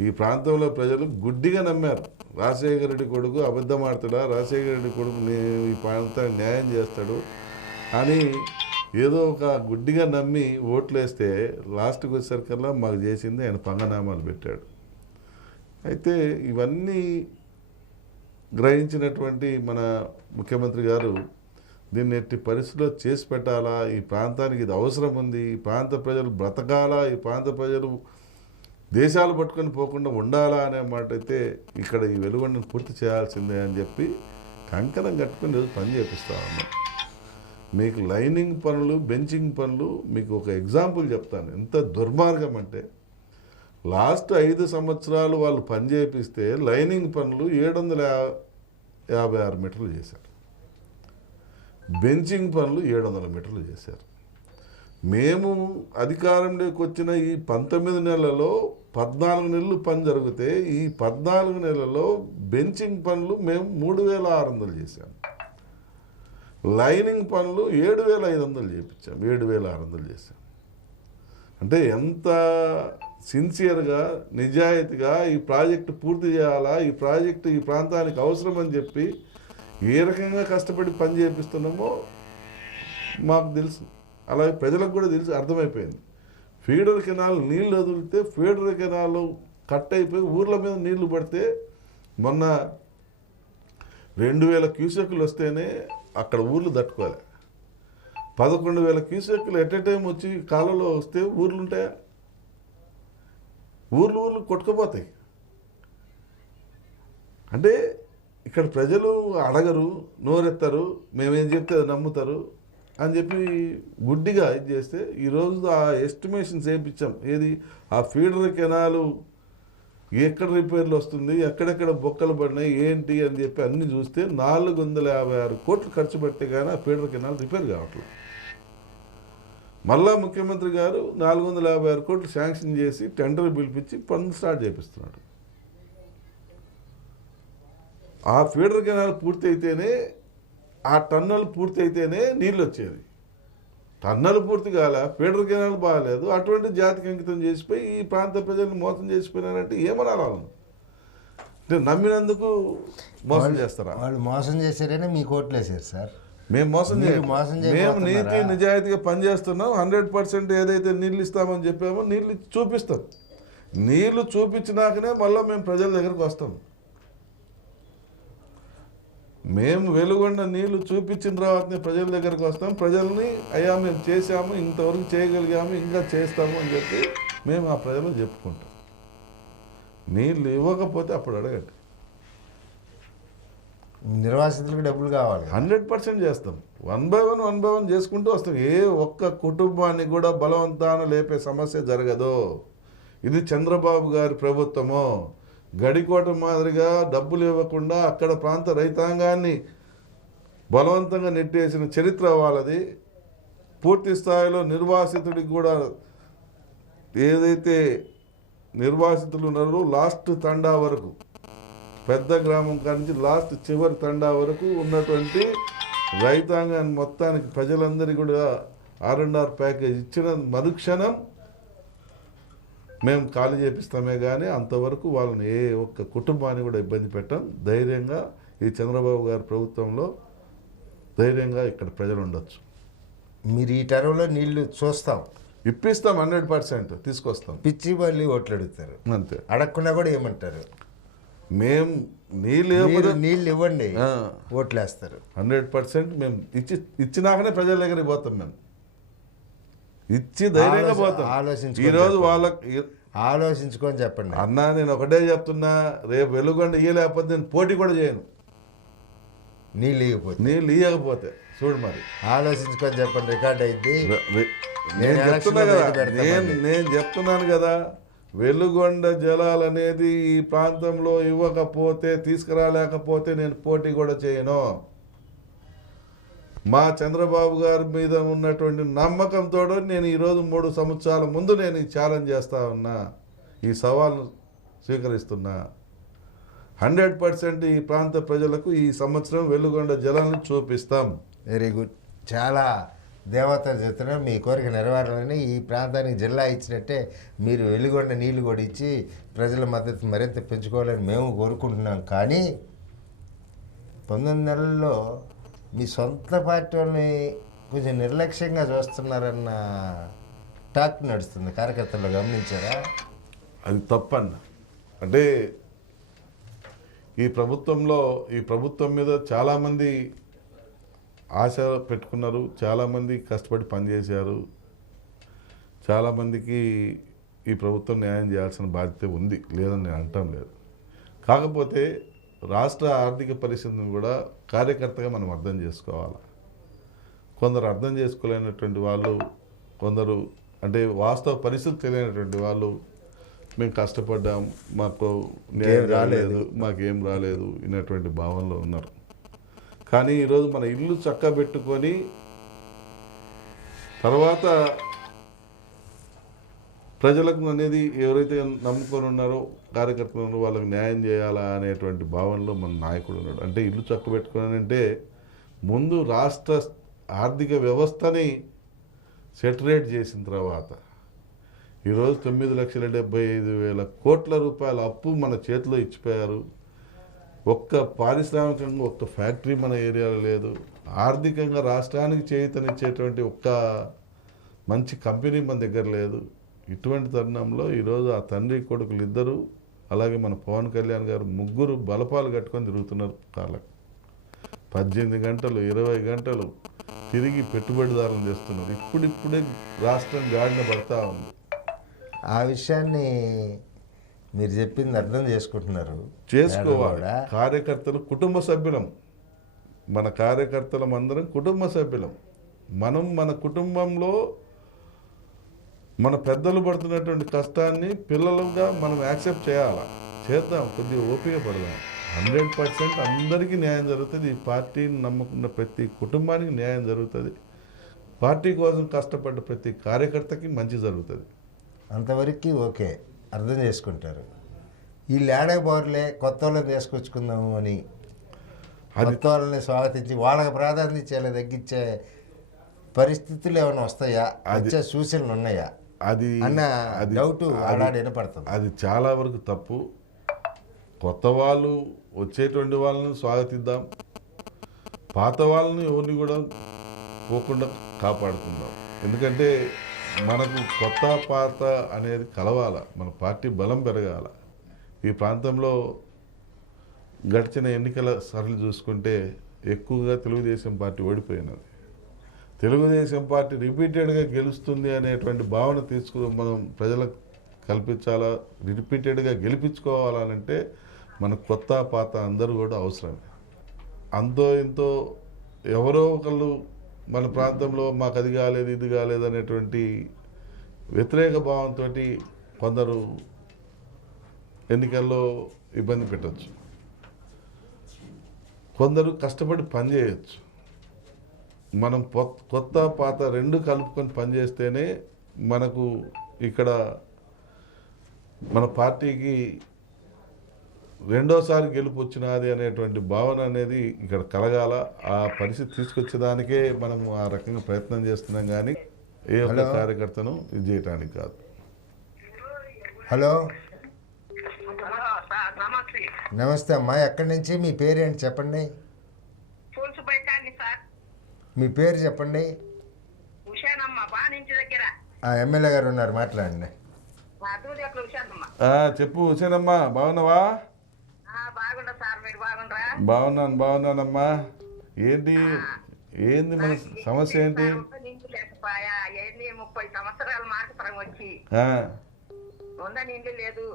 ఈ ప్రాంతంలో ప్రజలు గుడ్డిగా నమ్మారు. రాజశేఖర రెడ్డి కొడుకు అబద్ధం ఆడతాడా, రాజశేఖర రెడ్డి కొడుకు ఈ ప్రాంతానికి న్యాయం చేస్తాడు అని ఏదో ఒక గుడ్డిగా నమ్మి ఓట్లు వేస్తే లాస్ట్కి వచ్చేసరికల్లా మాకు చేసింది ఆయన పంగనామాలు పెట్టాడు. అయితే ఇవన్నీ గ్రహించినటువంటి మన ముఖ్యమంత్రి గారు దీన్ని ఎట్టి పరిస్థితుల్లో చేసి పెట్టాలా, ఈ ప్రాంతానికి ఇది అవసరం ఉంది, ఈ ప్రాంత ప్రజలు బ్రతకాలా, ఈ ప్రాంత ప్రజలు దేశాలు పట్టుకొని పోకుండా ఉండాలా అనే మాట అయితే ఇక్కడ ఈ వెలుగొండను పూర్తి చేయాల్సిందే అని చెప్పి కంకణం కట్టుకుని రోజు పని చేపిస్తా ఉన్నాం. మీకు లైనింగ్ పనులు, బెంచింగ్ పనులు మీకు ఒక ఎగ్జాంపుల్ చెప్తాను. ఎంత దుర్మార్గం అంటే లాస్ట్ 5 సంవత్సరాలు వాళ్ళు పని చేపిస్తే లైనింగ్ పనులు 756 మీటర్లు చేశారు, బెంచింగ్ పనులు 700 మీటర్లు చేశారు. మేము అధికారంలోకి వచ్చిన ఈ 19 నెలలలో 14 నెలలు పని జరిగితే ఈ 14 నెలలలో బెంచింగ్ పనులు మేము 3600 చేశాము, లైనింగ్ పనులు 7500 చేయించాం, 7600 చేశాం. అంటే ఎంత సిన్సియర్గా నిజాయితీగా ఈ ప్రాజెక్టు పూర్తి చేయాలా, ఈ ప్రాజెక్టు ఈ ప్రాంతానికి అవసరం అని చెప్పి ఏ రకంగా కష్టపడి పని చేపిస్తున్నామో మాకు తెలుసు. అలాగే ప్రజలకు కూడా తెలిసి అర్థమైపోయింది. ఫీడర్ కెనాల్ నీళ్ళు వదిలితే ఫీడర్ కెనాల్ కట్ అయిపోయి ఊర్ల మీద నీళ్లు పడితే మొన్న 2000 క్యూసెక్కులు వస్తేనే అక్కడ ఊర్లు తట్టుకోవాలి. 11,000 క్యూసెక్కులు ఎట్ ఎ టైం వచ్చి కాలంలో వస్తే ఊర్లు ఉంటాయా? ఊర్లు కొట్టుకుపోతాయి. అంటే ఇక్కడ ప్రజలు అడగరు, నోరెత్తారు, మేమేం చెప్తే అది నమ్ముతారు అని చెప్పి గుడ్డిగా ఇది చేస్తే ఈరోజు ఆ ఎస్టిమేషన్స్ వేయించాం. ఏది ఆ ఫీడర్ కెనాలు ఎక్కడ రిపేర్లు వస్తుంది, ఎక్కడెక్కడ బొక్కలు పడినాయి ఏంటి అని చెప్పి అన్నీ చూస్తే 456 కోట్లు ఖర్చు పెడితే కానీ ఆ ఫీడర్ కెనాల్ రిపేర్ కావట్లేదు. మళ్ళా ముఖ్యమంత్రి గారు 456 కోట్లు శాంక్షన్ చేసి టెండర్ పిలిపించి పనులు స్టార్ట్ చేపిస్తున్నాడు. ఆ ఫీడర్ కెనాల్ పూర్తి అయితేనే, ఆ టన్నల్ పూర్తి అయితేనే నీళ్ళు వచ్చేది. టన్నల్ పూర్తి కాలే, ఫీడర్ కెనాల్ బాగాలేదు, అటువంటి జాతికి అంకితం చేసిపోయి ఈ ప్రాంత ప్రజలను మోసం చేసిపోయినారంటే ఏమనాలి? అంటే నమ్మినందుకు మోసం చేస్తారా? వాళ్ళు మోసం చేశారని మీకు ఓట్లు వేసారు సార్. మేము మోసం మీరు మేము నీతి నిజాయితీగా పనిచేస్తున్నాం. 100% ఏదైతే నీళ్ళు ఇస్తామని చెప్పామో నీళ్ళు చూపిస్తాం. నీళ్లు చూపించినాకనే మళ్ళీ మేము ప్రజల దగ్గరకు వస్తాం. మేము వెలుగొండ నీళ్లు చూపించిన తర్వాతనే ప్రజల దగ్గరకు వస్తాం. ప్రజల్ని అయ్యా మేము చేసాము, ఇంతవరకు చేయగలిగాము, ఇంకా చేస్తాము అని చెప్పి మేము ఆ ప్రజలకు చెప్పుకుంటాం. నీళ్ళు ఇవ్వకపోతే అప్పుడు అడగండి. నిర్వాసితులకు డబ్బులు కావాలి. 100% చేస్తాం. 1 by 1 చేసుకుంటూ వస్తాం. ఏ ఒక్క కుటుంబాన్ని కూడా బలవంతాన లేపే సమస్య జరగదు. ఇది చంద్రబాబు గారి ప్రభుత్వము. గడికోట మాదిరిగా డబ్బులు ఇవ్వకుండా అక్కడ ప్రాంత రైతాంగాన్ని బలవంతంగా నెట్టేసిన చరిత్ర వాళ్ళది. పూర్తి స్థాయిలో నిర్వాసితుడికి కూడా ఏదైతే నిర్వాసితులు ఉన్నారో లాస్ట్ తండా వరకు, పెద్ద గ్రామం కానించి లాస్ట్ చివరి తండా వరకు ఉన్నటువంటి రైతాంగాన్ని మొత్తానికి ప్రజలందరికీ కూడా R&R ప్యాకేజ్ ఇచ్చిన మరుక్షణం మేము ఖాళీ చేపిస్తామే కానీ అంతవరకు వాళ్ళని ఏ ఒక్క కుటుంబాన్ని కూడా ఇబ్బంది పెట్టాం. ధైర్యంగా ఈ చంద్రబాబు గారి ప్రభుత్వంలో ధైర్యంగా ఇక్కడ ప్రజలు ఉండొచ్చు. మీరు ఈ టర్మ్లో నీళ్లు చూస్తాం, ఇప్పిస్తాం, 100% తీసుకొస్తాం. పిచ్చి మళ్ళీ ఓట్లు అడుగుతారు, అంతే. అడగకుండా కూడా ఏమంటారు, మేము నీళ్ళు నీళ్ళు ఇవ్వండి ఓట్లు వేస్తారు. 100% మేము ఇచ్చినాకనే ప్రజల దగ్గరికి పోతాం. మేము ఇచ్చి ధైర్యంగా పోతాం. ఈరోజు వాళ్ళకి ఆలోచించుకొని చెప్పండి అన్నా. నేను ఒకటే చెప్తున్నా, రేపు వెలుగొండ ఇయ్యలేకపోతే నేను పోటీ కూడా చేయను. నీళ్ళు ఇవ్వకపోతే చూడు మరి ఆలోచించుకొని చెప్పండి. రికార్డ్ అయింది. నేను చెప్తున్నా కదా, నేను చెప్తున్నాను కదా, వెలుగొండ జలాలు అనేది ఈ ప్రాంతంలో ఇవ్వకపోతే, తీసుకురాలేకపోతే నేను పోటీ కూడా చేయను. మా చంద్రబాబు గారి మీద ఉన్నటువంటి నమ్మకంతో నేను ఈరోజు 3 సంవత్సరాల ముందు నేను ఈ ఛాలెంజ్ చేస్తా ఉన్నా, ఈ సవాల్ను స్వీకరిస్తున్నా. 100% ఈ ప్రాంత ప్రజలకు ఈ సంవత్సరం వెలుగొండ జలాలను చూపిస్తాం. Very good. చాలా దేవతలు చెప్తున్నారు, మీ కోరిక నెరవేరాలని. ఈ ప్రాంతానికి జిల్లా ఇచ్చినట్టే మీరు వెలుగొండ నీళ్లు కూడా ఇచ్చి ప్రజల మద్దతు మరింత పెంచుకోవాలని మేము కోరుకుంటున్నాం. కానీ 19 నెలల్లో మీ సొంత పార్టీ వాళ్ళని కొంచెం నిర్లక్ష్యంగా చూస్తున్నారన్న టాక్ నడుస్తుంది. కార్యకర్తలు గమనించారా? అది తప్పన్న. అంటే ఈ ప్రభుత్వం మీద చాలామంది ఆశ పెట్టుకున్నారు, చాలామంది కష్టపడి పనిచేశారు, చాలామందికి ఈ ప్రభుత్వం న్యాయం చేయాల్సిన బాధ్యత ఉంది, లేదని నేను అంటాం లేదు. కాకపోతే రాష్ట్ర ఆర్థిక పరిస్థితిని కూడా కార్యకర్తగా మనం అర్థం చేసుకోవాలి. కొందరు అర్థం చేసుకోలేనటువంటి వాళ్ళు, కొందరు అంటే వాస్తవ పరిస్థితి తెలియనటువంటి వాళ్ళు, మేము కష్టపడ్డాం, మాకు న్యాయం రాలేదు, మాకేం రాలేదు ఇన్నటువంటి భావనలో ఉన్నారు. కానీ ఈరోజు మన ఇల్లు చక్కబెట్టుకొని తర్వాత ప్రజలకు అనేది ఎవరైతే నమ్ముకొని ఉన్నారో కార్యకర్తలు వాళ్ళకి న్యాయం చేయాలా అనేటువంటి భావనలో మన నాయకుడు ఉన్నాడు. అంటే ఇల్లు చక్కబెట్టుకొని అంటే ముందు రాష్ట్ర ఆర్థిక వ్యవస్థని సెటరేట్ చేసిన తర్వాత ఈరోజు 9,75,000 కోట్ల రూపాయల అప్పు మన చేతిలో ఇచ్చిపోయారు. ఒక్క పారిశ్రామికంగా ఒక్క ఫ్యాక్టరీ మన ఏరియాలో లేదు. ఆర్థికంగా రాష్ట్రానికి చేయూతనిచ్చేటువంటి ఒక్క మంచి కంపెనీ మన దగ్గర లేదు. ఇటువంటి తరుణంలో ఈరోజు ఆ తండ్రి కొడుకులు ఇద్దరు, అలాగే మన పవన్ కళ్యాణ్ గారు ముగ్గురు బలపాలు కట్టుకొని తిరుగుతున్నారు కాళ్ళకు. 18 గంటలు 20 గంటలు తిరిగి పెట్టుబడిదారులను చేస్తున్నారు. ఇప్పుడిప్పుడే రాష్ట్రం గాడిన పడతా ఉంది. ఆ విషయాన్ని మీరు చెప్పింది అర్థం చేసుకోవాలి. కార్యకర్తలు కుటుంబ సభ్యులం. మన కార్యకర్తలం అందరం కుటుంబ సభ్యులం. మనం మన కుటుంబంలో మన పెద్దలు పడుతున్నటువంటి కష్టాన్ని పిల్లలుగా మనం యాక్సెప్ట్ చేయాలా, చేద్దాం, కొద్దిగా ఓపిక పడదాం. 100% అందరికీ న్యాయం జరుగుతుంది. ఈ పార్టీని నమ్ముకున్న ప్రతి కుటుంబానికి న్యాయం జరుగుతుంది. పార్టీ కోసం కష్టపడ్డ ప్రతి కార్యకర్తకి మంచి జరుగుతుంది. అంతవరకు ఓకే, అర్థం చేసుకుంటారు. ఈ లేడబార్లే కొత్త వాళ్ళని తీసుకొచ్చుకుందాము అని కొత్త వాళ్ళని స్వాగతించి వాళ్ళకి ప్రాధాన్యత ఇచ్చేలా తగ్గించే పరిస్థితులు ఏమైనా వస్తాయా, వచ్చే సూచనలు ఉన్నాయా అన్న డౌట్ ఆడాడు వినపడుతుంది. అది చాలా వరకు తప్పు. కొత్త వాళ్ళు వచ్చేటువంటి వాళ్ళని స్వాగతిద్దాం, పాత వాళ్ళని ఎవరిని కూడా పోకుండా కాపాడుకుందాం. ఎందుకంటే మనకు కొత్త పాత అనేది కలవాల, మన పార్టీ బలం పెరగాల. ఈ ప్రాంతంలో గడిచిన ఎన్నికల సరళి చూసుకుంటే ఎక్కువగా తెలుగుదేశం పార్టీ ఓడిపోయినది. తెలుగుదేశం పార్టీ రిపీటెడ్గా గెలుస్తుంది అనేటువంటి భావన మనం ప్రజలకు కల్పించాలా, రిపీటెడ్గా గెలిపించుకోవాలంటే మన కొత్త పాత అందరూ కూడా అవసరమే. అంతో ఇంతో ఎవరో ఒకళ్ళు మన ప్రాంతంలో మాకు అది కాలేదు ఇది కాలేదు అనేటువంటి వ్యతిరేక భావంతో కొందరు ఎన్నికల్లో ఇబ్బంది పెట్టచ్చు, కొందరు కష్టపడి పనిచేయచ్చు. మనం కొత్త పాత రెండు కలుపుకొని పనిచేస్తేనే మనకు ఇక్కడ మన పార్టీకి రెండోసారి గెలుపు వచ్చినది అనేటువంటి భావన అనేది ఇక్కడ కలగాల. ఆ పరిస్థితి తీసుకొచ్చేదానికే మనం ఆ రకంగా ప్రయత్నం చేస్తున్నాం, కానీ ఏ ఒక్క కార్యకర్తను ఇది చేయటానికి కాదు. హలో, నమస్తే. నమస్తే అమ్మా. ఎక్కడి నుంచి? మీ పేరేంటి చెప్పండి. మీ పేరు చెప్పండి. ఉషానమ్మ బానించి దగ్గర. ఎమ్మెల్యే గారు ఉన్నారు, మాట్లాడండి. చెప్పు హుసేనమ్మా, బాగున్నావా? బాగుంటా సార్, మీరు బాగుండ్రా? బాగున్నానమ్మా. ఏంది మన సమస్య ఏంటి? 30 సంవత్సరాలు మార్కెట్ వచ్చి ఉందని ఇంటి లేదు.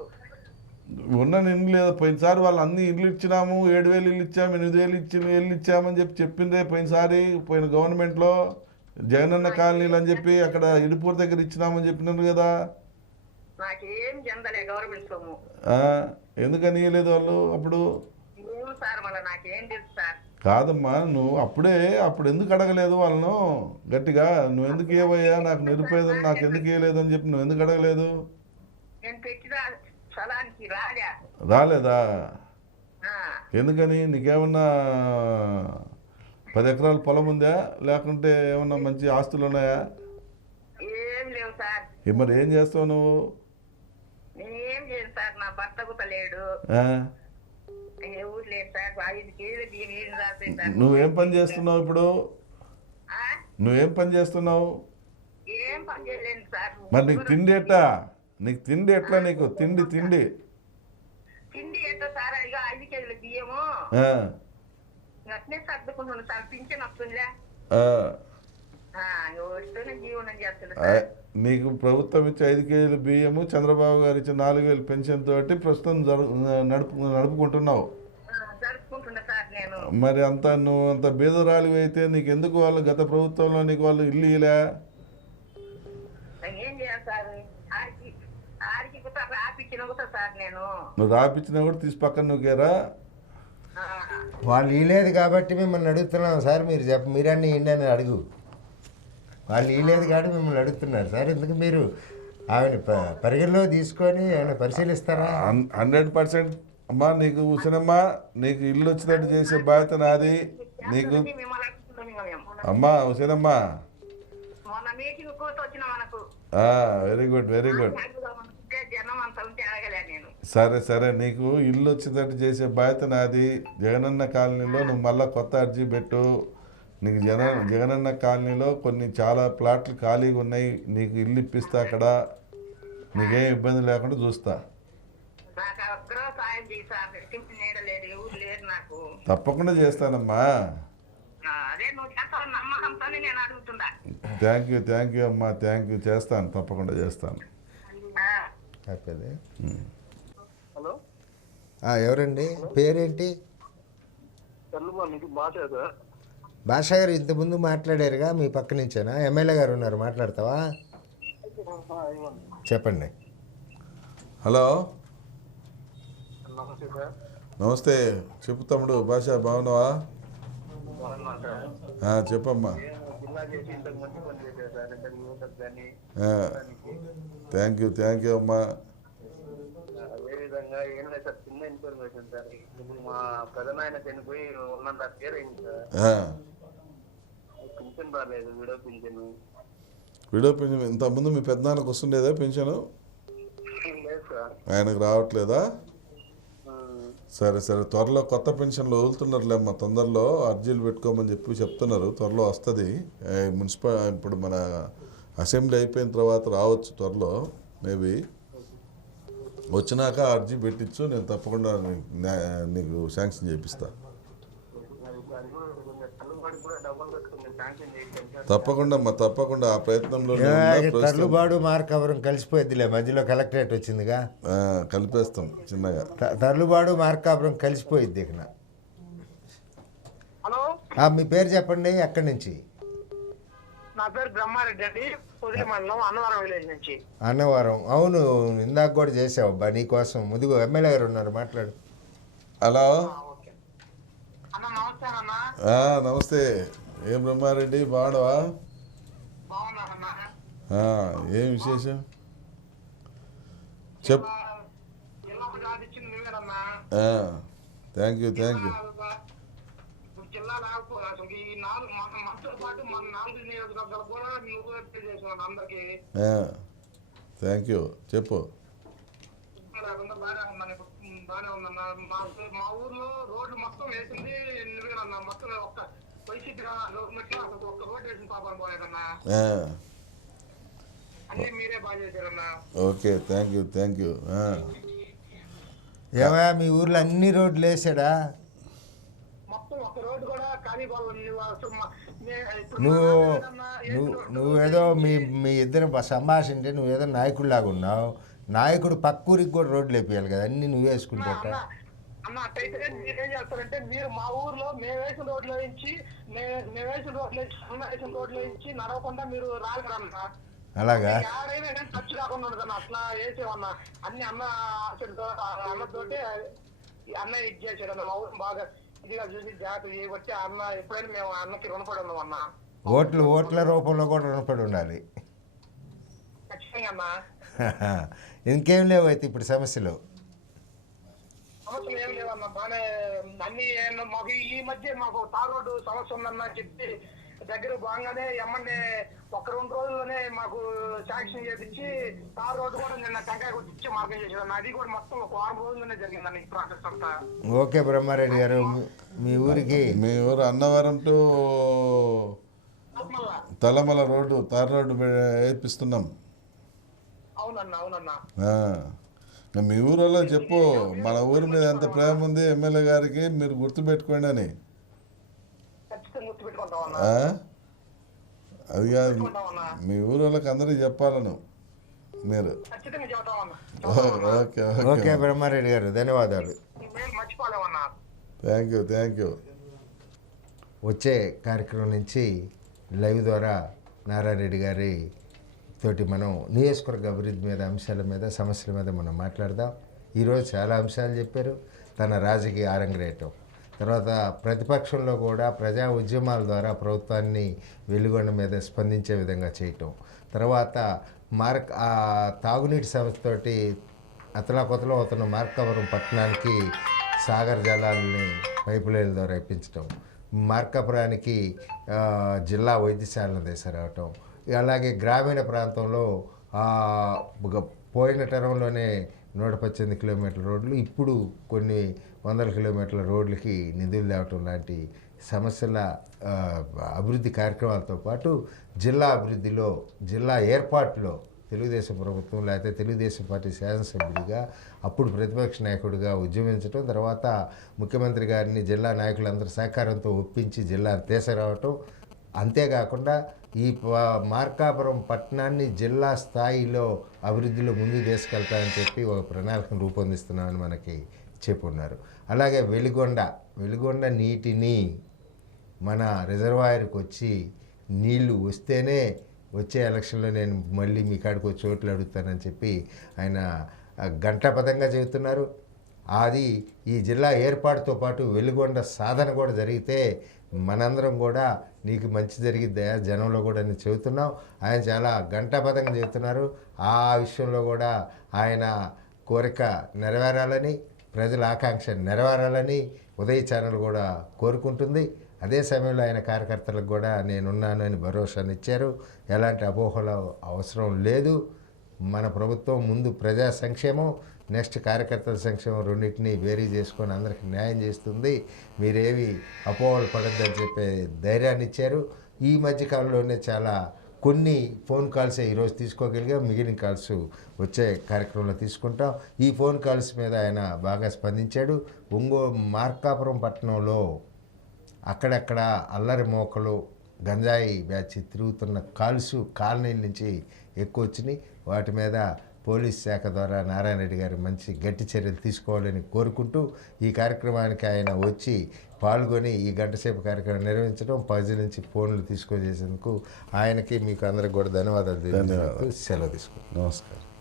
ఉన్న ఇల్లు లేదు. పోయినసారి వాళ్ళు అన్ని ఇల్లు ఇచ్చినాము, 7,000 ఇల్లు ఇచ్చాము, 8,000 ఇల్లు ఇచ్చామని చెప్పిందే పోయినసారి. పోయిన గవర్నమెంట్లో జగనన్న కాలనీలు అని చెప్పి అక్కడ ఇడుపూర్ దగ్గర ఇచ్చినామని చెప్పినారు కదా. నాకేం చెందలే గవర్నమెంట్ సొమ్ము. ఎందుకని ఇవ్వలేదు వాళ్ళు అప్పుడు? సార్ మళ్ళీ నాకేం తెలుసు సార్. కాదమ్మా, నువ్వు అప్పుడు ఎందుకు అడగలేదు వాళ్ళను గట్టిగా? నువ్వు ఎందుకు ఇవ్వయ్యా, నాకు నిరుపేదలు, నాకు ఎందుకు ఇవ్వలేదు అని చెప్పి నువ్వు ఎందుకు అడగలేదు? నేను పెట్టిన స్థలానికి రాలేదా? ఎందుకని? నీకేమన్నా 10 ఎకరాల పొలం ఉందా, లేకుంటే ఏమన్నా మంచి ఆస్తులు ఉన్నాయా? ఏం లేవు సార్. మరి ఏం చేస్తావు నువ్వు? నేనేం చేయను సార్, నా భర్త కూడా లేడు, ఎవరు లేదు సార్. 5 కేజీలు బియ్యం ఏం రాస్తాయి సార్. నువ్వేం పని చేస్తున్నావు ఇప్పుడు? నువ్వేం పని చేస్తున్నావు? ఏం పని చేయలేను సార్. మరి నీకు తిండి ఎట్లా? నీకు తిండి తిండి ఎట్లా సార్? ఇక 5 కేజీల బియ్యము అట్నే సర్దుకుంటున్నాను సార్. పింఛన్ వస్తుందిలే, వస్తూనే జీవనం చేస్తున్నా. నీకు ప్రభుత్వం ఇచ్చే 5 కేజీల బియ్యము, చంద్రబాబు గారు ఇచ్చే 4,000 పెన్షన్ తోటి ప్రస్తుతం నడుపుకుంటున్నావు. మరి నువ్వు అంత బీదరాలు అయితే నీకు ఎందుకు వాళ్ళు గత ప్రభుత్వంలో నీకు వాళ్ళు ఇల్లు ఇలే? నువ్వు రాపిచ్చినా కూడా తీసి పక్కన నూకేరా? వాళ్ళు ఇలేదు కాబట్టి మిమ్మల్ని అడుగుతున్నాం సార్. మీరన్నీ ఇండియన్ అడుగు. వాళ్ళు ఇలేదు కాబట్టి మిమ్మల్ని అడుగుతున్నారు సార్. ఎందుకు మీరు ఆమెను పరిగణలో తీసుకొని ఏమైనా పరిశీలిస్తారా? 100% అమ్మా. నీకు హుసేనమ్మా, నీకు ఇల్లు వచ్చినట్టు చేసే బాధ్యత నాది. నీకు అమ్మా హుసేనమ్మా, వెరీ గుడ్. సరే, నీకు ఇల్లు వచ్చేటట్టు చేసే బాధ్యత నాది. జగనన్న కాలనీలో నువ్వు మళ్ళీ కొత్త అర్జీ పెట్టు. నీకు జగనన్న కాలనీలో చాలా ప్లాట్లు ఖాళీగా ఉన్నాయి, నీకు ఇల్లు ఇప్పిస్తా. అక్కడ నీకేం ఇబ్బంది లేకుండా చూస్తా. తప్పకుండా చేస్తానమ్మా. థ్యాంక్ యూ అమ్మా, చేస్తాను, తప్పకుండా చేస్తాను. ఎవరండి? పేరేంటి? భాషా గారు ఇంతకుముందు మాట్లాడారుగా, మీ పక్క నుంచేనా? ఎమ్మెల్యే గారు ఉన్నారు, మాట్లాడతావా? చెప్పండి. హలో, నమస్తే. చెప్పు తమ్ముడు. భాష, బాగున్నావా? చెప్పమ్మా. థ్యాంక్ యూ అమ్మా. అదేవిధంగా ఏం లేదు సార్, చిన్న ఇన్ఫర్మేషన్ సార్. ఇప్పుడు మా పెదనాయన చనిపోయి 1.5 year అయింది సార్. పింఛన్ రాలేదు, విడో పింఛన్. ఇంతకుముందు మీ పెద్దనాన్నకు వస్తుండేదా పెన్షన్? లేదు సార్. ఆయనకు రావట్లేదా? సరే, త్వరలో కొత్త పెన్షన్లు వదులుతున్నారులేమ్మా. తొందరలో అర్జీలు పెట్టుకోమని చెప్తున్నారు. త్వరలో వస్తుంది. ఇప్పుడు మన అసెంబ్లీ అయిపోయిన తర్వాత రావచ్చు త్వరలో, మేబీ వచ్చినాక అర్జీ పెట్టించు, నేను తప్పకుండా నీకు శాంక్షన్ చేపిస్తా. తప్పకుండా ఆ ప్రయత్నంలో తర్లుబాడు మార్కాపురం కలిసిపోయిద్దిలే, మధ్యలో కలెక్టరేట్ వచ్చిందిగా, కలిపేస్తాం చిన్నగా. తర్లుబాడు మార్కాపురం కలిసిపోయిద్ది ఇక్కడ. హలో, మీ పేరు చెప్పండి, ఎక్కడి నుంచి? నా పేరు బ్రహ్మారెడ్డి అండి, పొదిలి మండలం అన్నవరం విలేజ్ నుంచి. అన్నవరం, అవును, ఇందాక కూడా చేసావు అబ్బా నీకోసం. ముదుగు ఎమ్మెల్యే గారు ఉన్నారు, మాట్లాడు. హలో అన్న, నమస్తే అన్న. నమస్తే. ఏం బ్రహ్మారెడ్డి, బాగున్నావా? బాగున్నానన్నా. ఏం విశేషం చెప్. Thank you. జిల్లా లేకపోతే అసలు ఈ 4 మనతో పాటు మన 4 నియోజకవర్గాలు కూడా నువ్వు చేసాను అందరికి. థ్యాంక్ యూ, చెప్పు. బాగానే ఉందన్న. మా ఊర్లో రోడ్లు మొత్తం వేసింది నువ్వేనన్నా. మొత్తం ఒక్క వైసీపీ గవర్నమెంట్ లో అసలు ఒక్క రోడ్డు వేసిన పాపం పోలేదన్నా. అన్ని మీరే బాగా చేశారన్నా. Okay, thank you. ఏమయ్యా మీ ఊర్లో అన్ని రోడ్లు వేసాడా? మొత్తం ఒక్క రోడ్డు కూడా ఖాళీ నువ్వేదో మీ ఇద్దరు సంభాషింటే నువ్వేదో నాయకుడిలాగా ఉన్నావు. నాయకుడు పక్క ఊరికి కూడా రోడ్లు వేపియాలి కదా, అన్ని నువ్వు వేసుకుంటా. అన్న అట్టయితే మీరేం చేస్తారంటే, మీరు మా ఊర్లో మేము వేసిన రోడ్లు వేయించి నడవకుండా మీరు రాగలరన్నా. అలాగా? ఎవరైనా కానీ ఖర్చు కాకుండా ఉండదన్న, అట్లా వేసేవన్నా. అన్ని అన్నతోటి అన్న ఇది చేసాడన్న. మా ఊరు బాగా ఇదిగా చూసి జాగ్రత్త చేయబట్టి అన్న ఎప్పుడైనా మేము అన్నకి రుణపడి ఉన్నాం అన్న. ఓట్ల రూపంలో కూడా రుణపడి ఉండాలి. ఖచ్చితంగా అన్న. ఇంకేం లేవు అయితే ఇప్పుడు సమస్యలు ఏం లేవన్నా, బాగానే అన్ని. మాకు ఈ మధ్య మాకు తార్ రోడ్డు సమస్య ఉందన్న చెప్పి దగ్గర బాగానే ఎమ్మెల్యే 1-2 రోజుల్లోనే మాకు శాంక్షన్ చేపించి తార్ రోడ్డు కూడా నిన్న టెంకాయ కొట్టించి మార్గం చేసేదన్న. అది కూడా మొత్తం 1 వారం రోజుల్లోనే జరిగిందన్న ఈ ప్రాసెస్ అంతా. ఓకే బ్రహ్మారెడ్డి గారు, మీ ఊరు Annavaram to Talamala road tar road వేపిస్తున్నాం. అవునన్నా. మీ ఊరిలో చెప్పు, మన ఊరి మీద ఎంత ప్రేమ ఉంది ఎమ్మెల్యే గారికి, మీరు గుర్తుపెట్టుకోండి అని. అది కాదు, మీ ఊరి వాళ్ళకి అందరికీ చెప్పాలను మీరు. ఓకే బ్రహ్మారెడ్డి గారు, ధన్యవాదాలు. Thank you. వచ్చే కార్యక్రమం నుంచి లైవ్ ద్వారా నారాయణరెడ్డి గారి తోటి మనం నియోజకవర్గ అభివృద్ధి మీద, అంశాల మీద, సమస్యల మీద మనం మాట్లాడదాం. ఈరోజు చాలా అంశాలు చెప్పారు. తన రాజకీయ ఆరంగరేయటం, తర్వాత ప్రతిపక్షంలో కూడా ప్రజా ఉద్యమాల ద్వారా ప్రభుత్వాన్ని వెలుగొండ మీద స్పందించే విధంగా చేయటం, తర్వాత తాగునీటి సమస్యతోటి అతలాకుతలం అవుతున్న మార్కాపురం పట్టణానికి సాగర్ జలాలని పైపు లైన్ల ద్వారా ఇప్పించటం, మార్కాపురానికి జిల్లా వైద్యశాలను తీసుకురావటం, అలాగే గ్రామీణ ప్రాంతంలో పోయిన తరంలోనే 118 కిలోమీటర్ల రోడ్లు ఇప్పుడు కొన్ని 100 కిలోమీటర్ల రోడ్లకి నిధులు తేవటం లాంటి సమస్యల అభివృద్ధి కార్యక్రమాలతో పాటు జిల్లా అభివృద్ధిలో, జిల్లా ఏర్పాటులో తెలుగుదేశం ప్రభుత్వం లేకపోతే తెలుగుదేశం పార్టీ శాసనసభ్యుడిగా అప్పుడు ప్రతిపక్ష నాయకుడిగా ఉద్యమించడం, తర్వాత ముఖ్యమంత్రి గారిని జిల్లా నాయకులందరి సహకారంతో ఒప్పించి జిల్లాను తీసుకురావటం, అంతేకాకుండా ఈ మార్కాపురం పట్టణాన్ని జిల్లా స్థాయిలో అభివృద్ధిలో ముందుకు తీసుకెళ్తామని చెప్పి ఒక ప్రణాళికను రూపొందిస్తున్నామని మనకి చెప్పున్నారు. అలాగే వెలిగొండ నీటిని మన రిజర్వాయర్కి వచ్చి నీళ్లు వస్తేనే వచ్చే ఎలక్షన్లో నేను మళ్ళీ మీ కాడికి వచ్చి ఓట్లు అడుగుతానని చెప్పి ఆయన గంటాపదంగా చెబుతున్నారు. అది ఈ జిల్లా ఏర్పాటుతో పాటు వెలిగొండ సాధన కూడా జరిగితే మనందరం కూడా నీకు మంచి జరిగిద్దా జనంలో కూడా నేను చెబుతున్నాం. ఆయన చాలా గంటాపదంగా చెబుతున్నారు. ఆ విషయంలో కూడా ఆయన కోరిక నెరవేరాలని, ప్రజల ఆకాంక్ష నెరవేరాలని ఉదయ్ ఛానల్ కూడా కోరుకుంటుంది. అదే సమయంలో ఆయన కార్యకర్తలకు కూడా నేనున్నాను అని భరోసానిచ్చారు. ఎలాంటి అపోహల అవసరం లేదు. మన ప్రభుత్వం ముందు ప్రజా సంక్షేమం, నెక్స్ట్ కార్యకర్తల సంక్షేమం రెండింటినీ వేరీ చేసుకొని అందరికీ న్యాయం చేస్తుంది. మీరేవి అపోహలు పడద్దని చెప్పే ధైర్యాన్ని ఇచ్చారు. ఈ మధ్యకాలంలోనే చాలా కొన్ని ఫోన్ కాల్సే ఈరోజు తీసుకోగలిగా, మిగిలిన కాల్స్ వచ్చే కార్యక్రమంలో తీసుకుంటాం. ఈ ఫోన్ కాల్స్ మీద ఆయన బాగా స్పందించాడు. మార్కాపురం పట్టణంలో అక్కడక్కడ అల్లరి మోకలు గంజాయి బ్యాచ్ తిరుగుతున్న కాలనీల నుంచి ఎక్కువ వచ్చినాయి. వాటి మీద పోలీస్ శాఖ ద్వారా నారాయణ రెడ్డి గారు మంచి గట్టి చర్యలు తీసుకోవాలని కోరుకుంటూ ఈ కార్యక్రమానికి ఆయన వచ్చి పాల్గొని ఈ గంటసేపు కార్యక్రమం నిర్వహించడం, ప్రజల నుంచి ఫోన్లు తీసుకొని చేసేందుకు ఆయనకి మీకు అందరికి కూడా ధన్యవాదాలు. సెలవు తీసుకుంటాం. నమస్కారం.